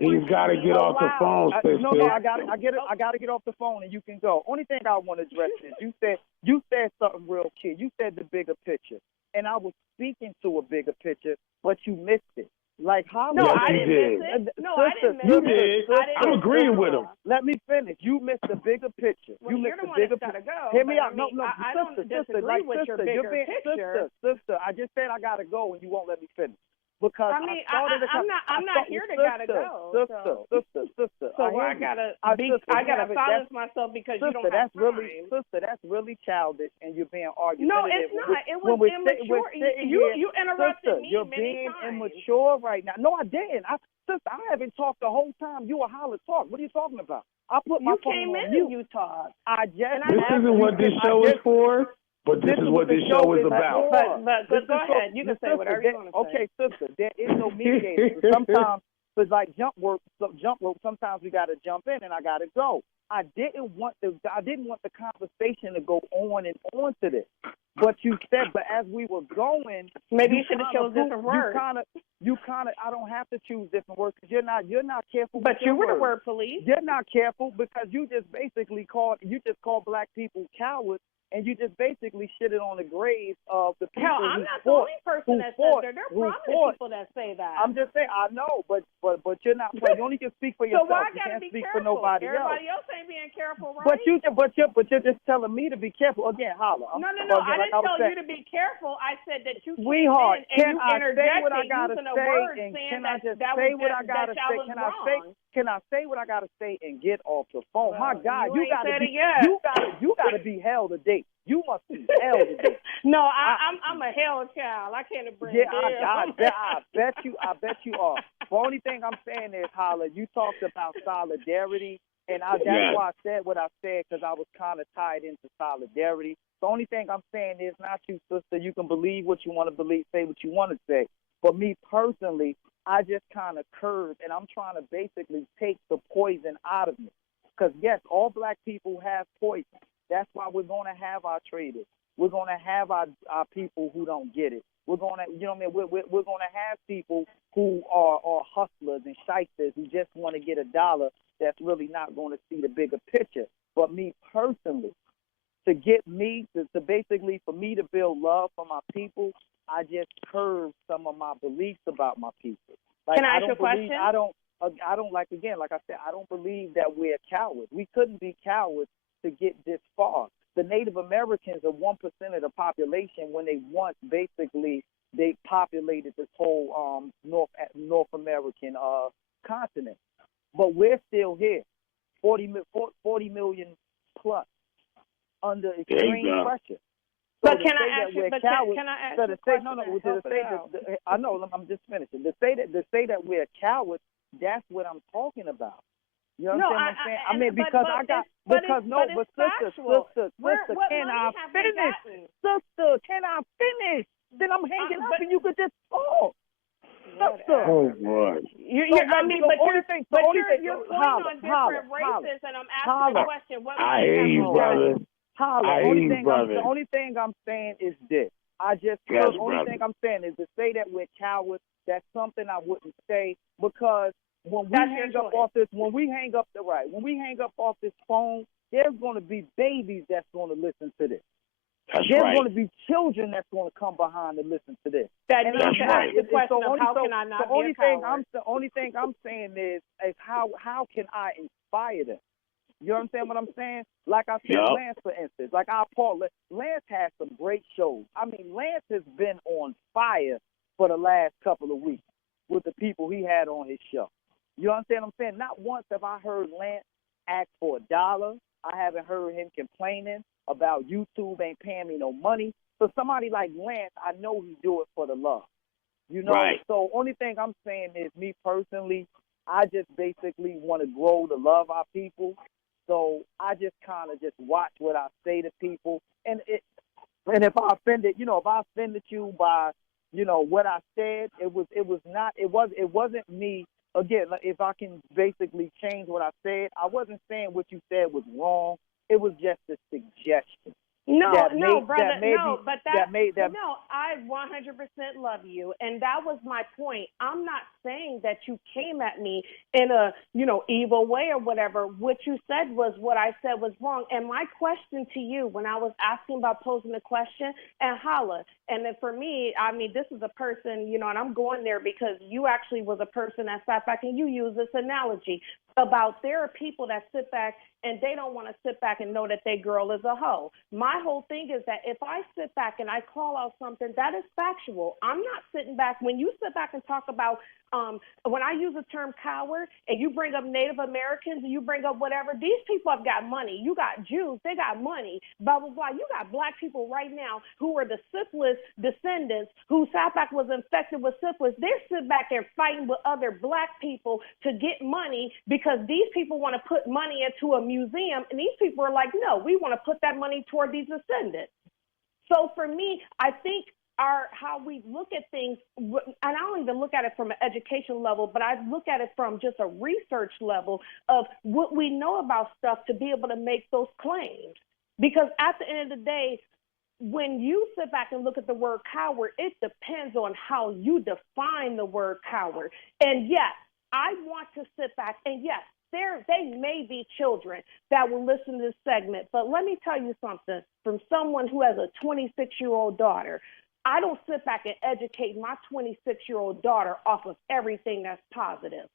He's got to get off the phone, sister. No, I gotta get off the phone, and you can go. Only thing I want to address is you said something real key. You said the bigger picture, and I was speaking to a bigger picture, but you missed it. Like how? No, I didn't miss it. No, I didn't miss it. You did. I'm agreeing with him. Let me finish. You missed the bigger picture. Well, you you're missed the the one bigger that's gotta go. Hear me out. No, I don't disagree with your bigger picture. Sister, I just said I gotta go, and you won't let me finish. Because I'm not here to gotta go. Sister. So I gotta silence myself because you don't have time. Sister, that's really childish, and you're being argumentative. No, it's not. It was immature. You interrupted me You're many being times. immature right now. No, I didn't. Sister, I haven't talked the whole time. You a Holla talk. What are you talking about? I put my phone on mute. You talked. This isn't what this show is for. But this is what this show is about. But go ahead. You can say whatever you want to say. Okay, sister, there is no mediator. Sometimes it's like jump rope. Sometimes we got to jump in, and I got to go. I didn't want the conversation to go on and on to this. But you said, but as we were going, maybe you should have chosen different words. You kind of. I don't have to choose different words because you're not careful. But you were the word police. You're not careful because you just basically called Black people cowards. And you just basically shitted on the graves of the people. Hell, I'm not the only person that says that. There are prominent people that say that. I'm just saying, I know, but you're not. You only can speak for yourself. So why I gotta be speak careful? For nobody Everybody else ain't being careful, right? But you're just telling me to be careful again, Holla. No. I didn't tell you to be careful. I said that you sweetheart, can I say what I gotta say? And can I just say what I gotta say? Can I say what I gotta say and get off the phone? My God, you gotta be held a date. You must be held today. No, I'm a hell child. I can't bring it. I bet you are. The only thing I'm saying is, Holla, you talked about solidarity, and that's why I said what I said, because I was kind of tied into solidarity. The only thing I'm saying is, not you, sister. You can believe what you want to believe, say what you want to say. For me personally, I just kind of curve, and I'm trying to basically take the poison out of me. Because, yes, all Black people have poison. That's why we're going to have our traders. We're going to have our people who don't get it. We're going to, we're going to have people who are hustlers and shysters who just want to get a dollar that's really not going to see the bigger picture. But me personally, to get me, to basically for me to build love for my people, I just curve some of my beliefs about my people. Like, can I ask you a question? I don't like I said, I don't believe that we're cowards. We couldn't be cowards to get this far. The Native Americans are 1% of the population when they once basically they populated this whole North American continent. But we're still here, 40 million plus under extreme pressure. So but can I ask you? Can I ask you? I know. I'm just finishing. To say that we're cowards, that's what I'm talking about. You understand what I'm saying? I mean, because I got sister, can I finish? Sister, can I finish? Then I'm hanging up, and you could just talk. Sister. Oh boy. You're pointing on different races, and I'm asking the question. What I hear you, brother. The only thing I'm saying is this. The only thing I'm saying is to say that we're cowards. That's something I wouldn't say, because when we hang up off this phone, there's going to be babies that's going to listen to this. There's going to be children that's going to come behind and listen to this. That's right. The only thing I'm saying is how can I inspire them? You understand what I'm saying? Like I said, Lance, for instance, like our Paul, Lance has some great shows. I mean, Lance has been on fire for the last couple of weeks with the people he had on his show. You understand what I'm saying? Not once have I heard Lance ask for $1. I haven't heard him complaining about YouTube ain't paying me no money. So somebody like Lance, I know he do it for the love. You know? Right. So only thing I'm saying is, me personally, I just basically want to grow to love our people. So I just kind of just watch what I say to people. And if I offended you by, what I said, it wasn't me. Again, if I can basically change what I said, I wasn't saying what you said was wrong. It was just a suggestion. I 100% love you, and that was my point. I'm not saying that you came at me in a, evil way or whatever. What you said was what I said was wrong. And my question to you, when I was asking about posing the question, and Hallah, and then for me, I mean, this is a person, and I'm going there because you actually was a person that sat back and you used this analogy about there are people that sit back and they don't want to sit back and know that their girl is a hoe. My whole thing is that if I sit back and I call out something that is factual, I'm not sitting back. When you sit back and talk about, when I use the term coward and you bring up Native Americans and you bring up whatever, these people have got money. You got Jews, they got money, blah, blah, blah. You got black people right now who are the syphilis descendants who sat back was infected with syphilis. They're sitting back there fighting with other black people to get money because these people want to put money into a museum, and these people are like, no, we want to put that money toward these descendants. So for me, I think how we look at things, and I don't even look at it from an education level, but I look at it from just a research level of what we know about stuff to be able to make those claims. Because at the end of the day, when you sit back and look at the word coward, it depends on how you define the word coward. And yes, I want to sit back, and yes, they may be children that will listen to this segment, but let me tell you something from someone who has a 26-year-old daughter. I don't sit back and educate my 26-year-old daughter off of everything that's positive,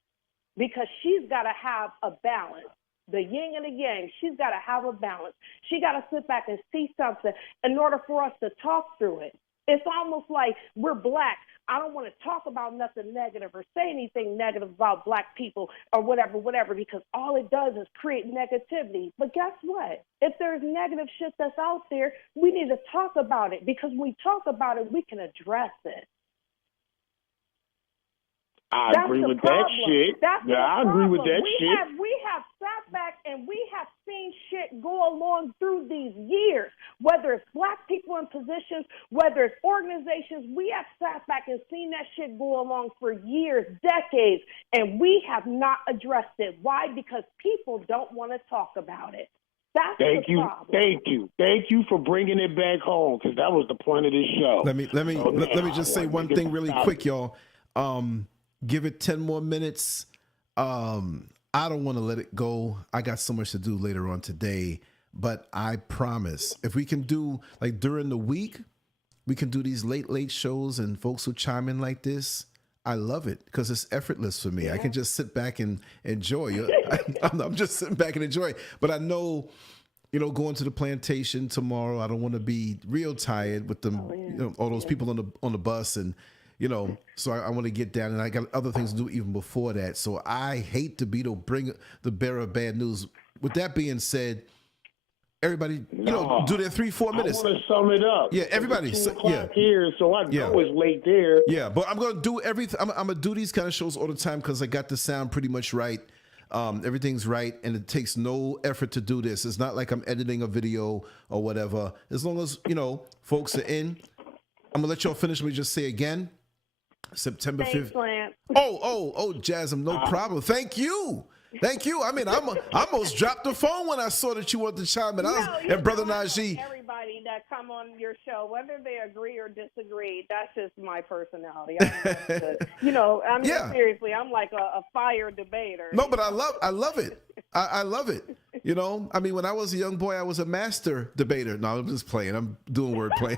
because she's got to have a balance. The yin and the yang, she's got to have a balance. She got to sit back and see something in order for us to talk through it. It's almost like we're black. I don't want to talk about nothing negative or say anything negative about black people or whatever, because all it does is create negativity. But guess what? If there's negative shit that's out there, we need to talk about it, because when we talk about it, we can address it. I agree with that shit. I agree with that shit. We have sat back and we have seen shit go along through these years, whether it's black people in positions, whether it's organizations. We have sat back and seen that shit go along for years, decades, and we have not addressed it. Why? Because people don't want to talk about it. That's the problem. Thank you for bringing it back home, because that was the point of this show. Let me just say one thing really quick, y'all. Give it 10 more minutes. I don't want to let it go. I got so much to do later on today, but I promise if we can do, like, during the week, we can do these late shows and folks who chime in like this. I love it because it's effortless for me. Yeah. I can just sit back and enjoy. I'm just sitting back and enjoy. But I know, going to the plantation tomorrow, I don't want to be real tired with them, all those people on the bus, and so I want to get down, and I got other things to do even before that. So I hate to be bring the bearer of bad news. With that being said, everybody, do their 3-4 minutes. I want to sum it up. Yeah, everybody. Here, so I know it's late there. Yeah, but I'm going to do everything. I'm going to do these kind of shows all the time because I got the sound pretty much right. Everything's right, and it takes no effort to do this. It's not like I'm editing a video or whatever. As long as, folks are in. I'm going to let y'all finish. Let me just say again, September 5th. Lance. Oh, Jasmine, no problem. Thank you. I mean, I almost dropped the phone when I saw that you wanted to chime in. And Brother Najee. Everybody that come on your show, whether they agree or disagree, that's just my personality. Seriously, I'm like a fire debater. No, but I love it. I love it. I mean, when I was a young boy, I was a master debater. No, I'm just playing. I'm doing wordplay.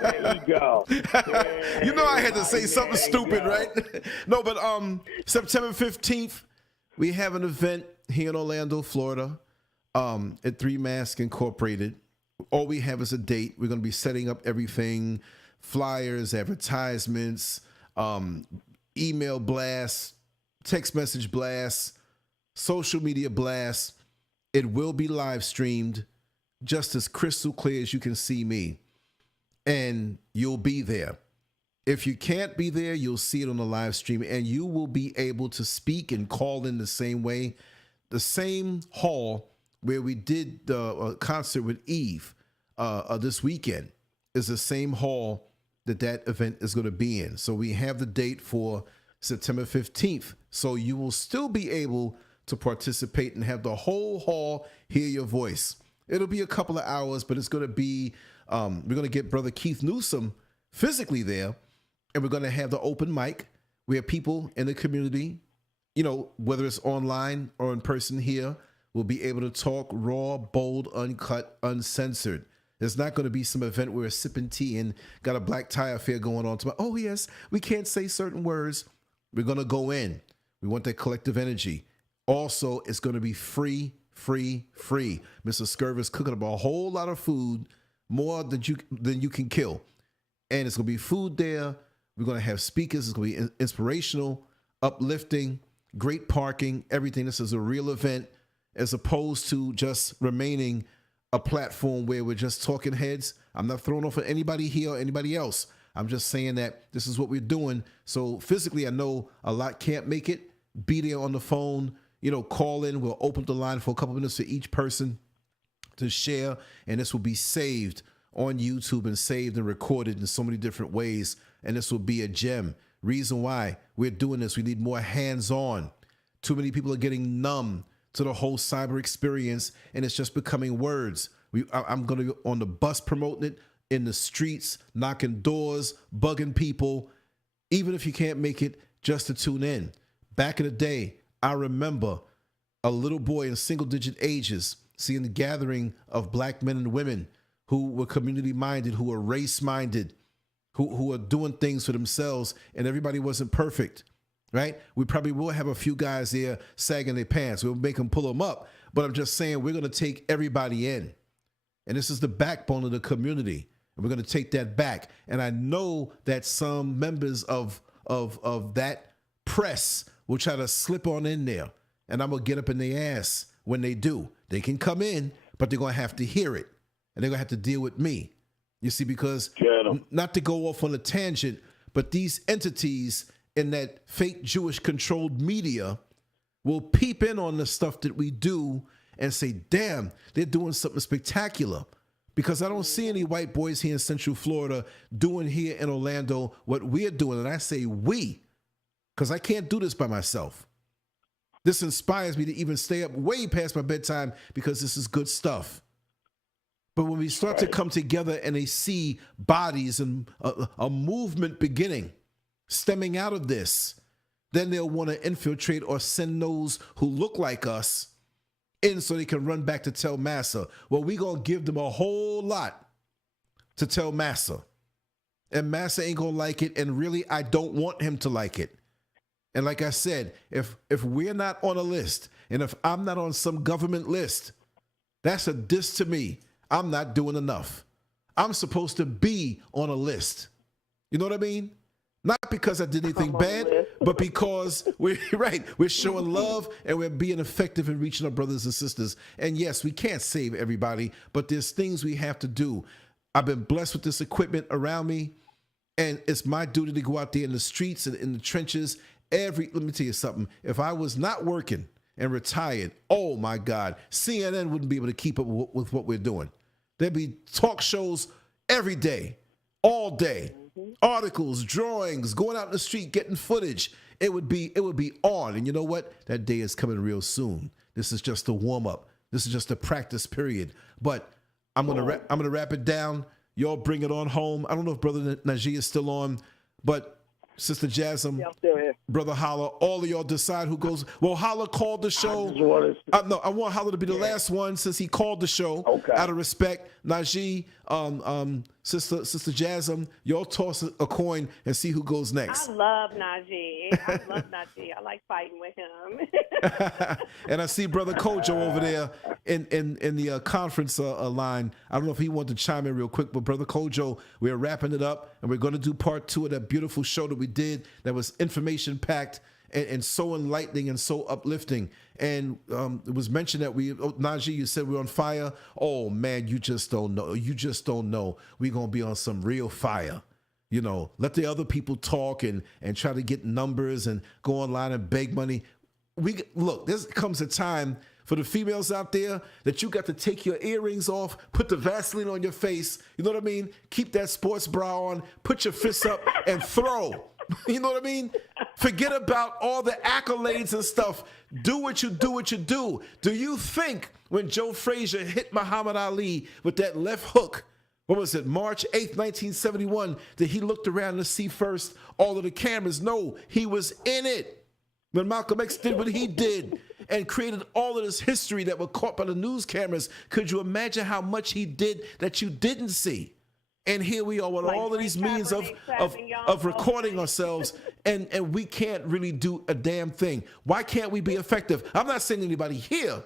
There you go. I had to say something stupid, right? No, but September 15th, we have an event here in Orlando, Florida, at Three Mask Incorporated. All we have is a date. We're going to be setting up everything, flyers, advertisements, email blasts, text message blasts, social media blasts. It will be live streamed just as crystal clear as you can see me. And you'll be there. If you can't be there, you'll see it on the live stream, and you will be able to speak and call in the same way. The same hall where we did the concert with Eve this weekend is the same hall that event is going to be in. So we have the date for September 15th. So you will still be able to participate and have the whole hall hear your voice. It'll be a couple of hours, but it's going to be, we're going to get Brother Keith Newsom physically there, and we're going to have the open mic where people in the community, whether it's online or in person here, will be able to talk raw, bold, uncut, uncensored. There's not going to be some event where we're sipping tea and got a black tie affair going on. Oh, yes, we can't say certain words. We're going to go in. We want that collective energy. Also, it's going to be free. Mr. Scurv is cooking up a whole lot of food, more than you can kill. And it's going to be food there. We're going to have speakers. It's going to be inspirational, uplifting, great parking, everything. This is a real event as opposed to just remaining a platform where we're just talking heads. I'm not throwing off at anybody here or anybody else. I'm just saying that this is what we're doing. So physically, I know a lot can't make it. Be there on the phone, call in. We'll open the line for a couple minutes for each person to share, and this will be saved on YouTube and saved and recorded in so many different ways, and this will be a gem. Reason why we're doing this, we need more hands-on. Too many people are getting numb to the whole cyber experience, and it's just becoming words. I'm going to be on the bus promoting it, in the streets, knocking doors, bugging people, even if you can't make it, just to tune in. Back in the day, I remember a little boy in single-digit ages seeing the gathering of black men and women who were community-minded, who were race-minded, who are doing things for themselves, and everybody wasn't perfect, right? We probably will have a few guys there sagging their pants. We'll make them pull them up, but I'm just saying we're going to take everybody in, and this is the backbone of the community, and we're going to take that back. And I know that some members of that press will try to slip on in there, and I'm going to get up in their ass when they do. They can come in, but they're going to have to hear it, and they're going to have to deal with me. You see, because not to go off on a tangent, but these entities in that fake Jewish-controlled media will peep in on the stuff that we do and say, damn, they're doing something spectacular. Because I don't see any white boys here in Central Florida doing here in Orlando what we're doing. And I say we, because I can't do this by myself. This inspires me to even stay up way past my bedtime because this is good stuff. But when we start to come together and they see bodies and a movement beginning, stemming out of this, then they'll want to infiltrate or send those who look like us in so they can run back to tell Massa. Well, we're going to give them a whole lot to tell Massa. And Massa ain't going to like it, and really, I don't want him to like it. And like I said, if we're not on a list, and if I'm not on some government list, that's a diss to me. I'm not doing enough. I'm supposed to be on a list. You know what I mean? Not because I did anything bad, but because we're showing love and we're being effective in reaching our brothers and sisters. And yes, we can't save everybody, but there's things we have to do. I've been blessed with this equipment around me, and it's my duty to go out there in the streets and in the trenches Let me tell you something. If I was not working and retired, oh my God, CNN wouldn't be able to keep up with what we're doing. There'd be talk shows every day, all day, articles, drawings, going out in the street, getting footage. It would be on. And you know what? That day is coming real soon. This is just a warm up. This is just a practice period. But I'm gonna wrap it down. Y'all bring it on home. I don't know if Brother Najee is still on, but Sister Jasmine, Yeah, I'm still here. Brother Hallah, all of y'all decide who goes. Well, Hallah called the show. I want Hallah to be the last one since he called the show. Okay. Out of respect, Najee, Sister Jasmine, y'all toss a coin and see who goes next. I love Najee. I like fighting with him. And I see Brother Kojo over there in the conference line. I don't know if he wanted to chime in real quick, but Brother Kojo, we're wrapping it up, and we're going to do part 2 of that beautiful show that we did that was information packed and so enlightening and so uplifting. And it was mentioned that Najee, you said we're on fire. Oh man, you just don't know. You just don't know. We're going to be on some real fire. You know, let the other people talk and try to get numbers and go online and beg money. Look, there comes a time for the females out there that you got to take your earrings off, put the Vaseline on your face. You know what I mean? Keep that sports bra on, put your fists up and throw. You know what I mean? Forget about all the accolades and stuff. Do what you do. Do you think when Joe Frazier hit Muhammad Ali with that left hook, what was it, March 8th, 1971, that he looked around to see first all of the cameras? No, he was in it when Malcolm X did what he did and created all of this history that were caught by the news cameras. Could you imagine how much he did that you didn't see? And here we are with all of these means of recording ourselves, and we can't really do a damn thing. Why can't we be effective? I'm not saying anybody here,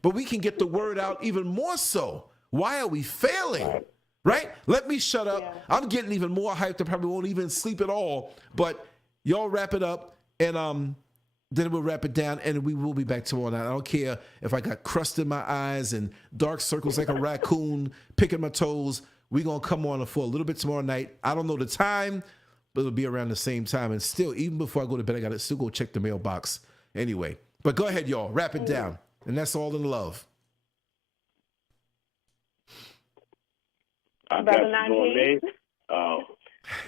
but we can get the word out even more so. Why are we failing? Right? Let me shut up. Yeah. I'm getting even more hyped. I probably won't even sleep at all. But y'all wrap it up, and then we'll wrap it down, and we will be back tomorrow night. I don't care if I got crust in my eyes and dark circles like a raccoon picking my toes. We're going to come on for a little bit tomorrow night. I don't know the time, but it'll be around the same time. And still, even before I go to bed, I got to still go check the mailbox anyway. But go ahead, y'all. Wrap it down. And that's all in love. Brother Najee,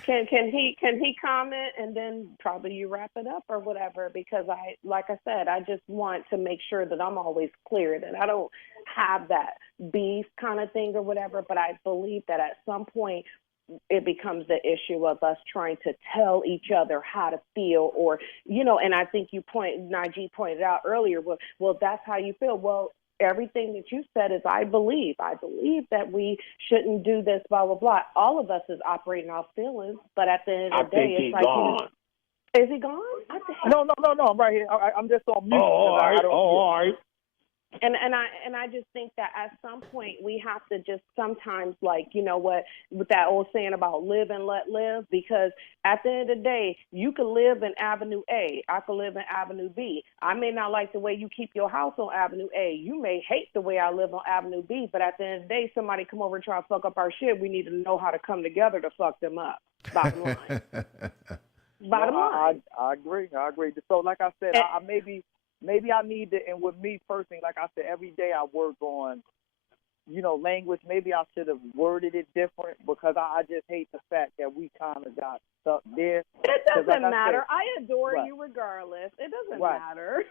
can he comment, and then probably you wrap it up or whatever? Because like I said, I just want to make sure that I'm always clear that I don't have that beef kind of thing or whatever. But I believe that at some point it becomes the issue of us trying to tell each other how to feel, or And I think Najee pointed out earlier. Well, that's how you feel. Well, everything that you said is I believe that we shouldn't do this, blah, blah, blah. All of us is operating off feelings, but at the end of the day, it's like, gone. Is he gone? No, I'm right here. I'm just on mute. All right. And I just think that at some point we have to just sometimes, like, you know what, with that old saying about live and let live, because at the end of the day, you can live in Avenue A. I can live in Avenue B. I may not like the way you keep your house on Avenue A. You may hate the way I live on Avenue B, but at the end of the day, somebody come over and try to fuck up our shit. We need to know how to come together to fuck them up. Bottom line. Bottom line. I agree. So like I said, Maybe I need to, and with me personally, like I said, every day I work on, language. Maybe I should have worded it different, because I just hate the fact that we kind of got stuck there. It doesn't matter. I adore you regardless. It doesn't matter.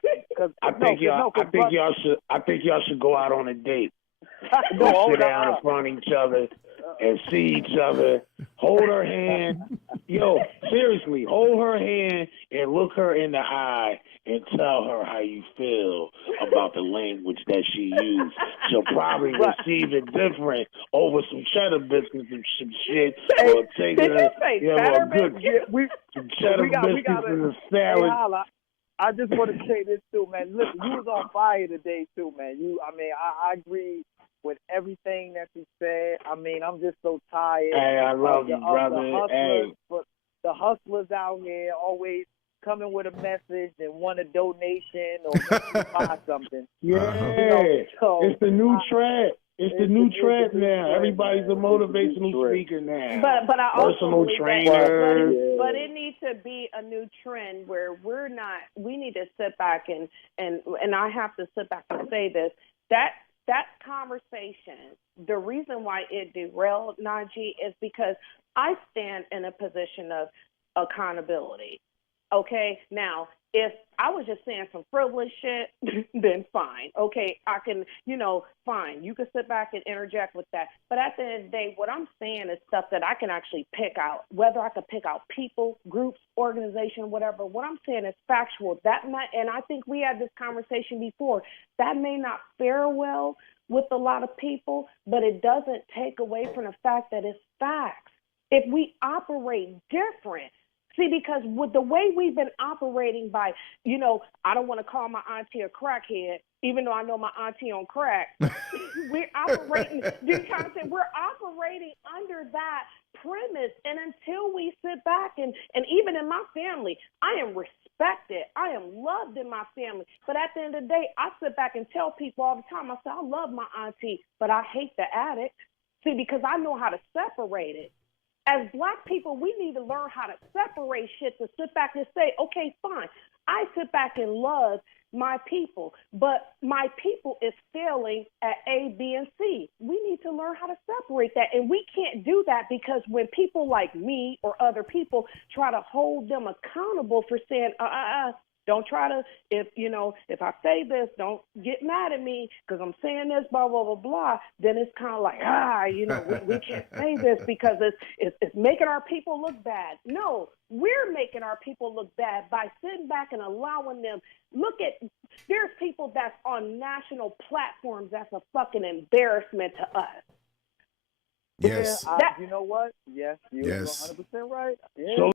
I think y'all should go out on a date. Sit down in front of each other and see each other. Hold her hand. Yo, seriously, hold her hand and look her in the eye and tell her how you feel about the language that she used. She'll probably receive it different over some cheddar biscuits and some shit. Or take her, a good some cheddar biscuits and a salad. I just want to say this too, man. Listen, you was on fire today too, man. I agree with everything that you said. I'm just so tired. Hey, I love you, brother. The hustlers out here always coming with a message and want a donation or buy something. Yeah, it's the new trend. It's the new trend now. Everybody's a motivational speaker now. But I also personal believe trainer. but it needs to be a new trend where we need to sit back and I have to sit back and say this, that conversation, the reason why it derailed, Najee, is because I stand in a position of accountability. Okay, now, if I was just saying some frivolous shit, then fine. Okay, I can, fine. You can sit back and interject with that. But at the end of the day, what I'm saying is stuff that I can actually pick out, whether I could pick out people, groups, organization, whatever. What I'm saying is factual. And I think we had this conversation before. That may not fare well with a lot of people, but it doesn't take away from the fact that it's facts. If we operate different, see, because with the way we've been operating by, I don't want to call my auntie a crackhead, even though I know my auntie on crack. We're operating, we're operating under that premise. And until we sit back and even in my family, I am respected. I am loved in my family. But at the end of the day, I sit back and tell people all the time, I say, I love my auntie, but I hate the addict. See, because I know how to separate it. As Black people, we need to learn how to separate shit, to sit back and say, okay, fine. I sit back and love my people, but my people is failing at A, B, and C. We need to learn how to separate that. And we can't do that because when people like me or other people try to hold them accountable for saying, don't try to, if I say this, don't get mad at me because I'm saying this, blah, blah, blah, blah, then it's kind of like, we can't say this because it's making our people look bad. No, we're making our people look bad by sitting back and allowing them. There's people that's on national platforms that's a fucking embarrassment to us. Yes. You know what? Yes, you're 100% right. Yeah. So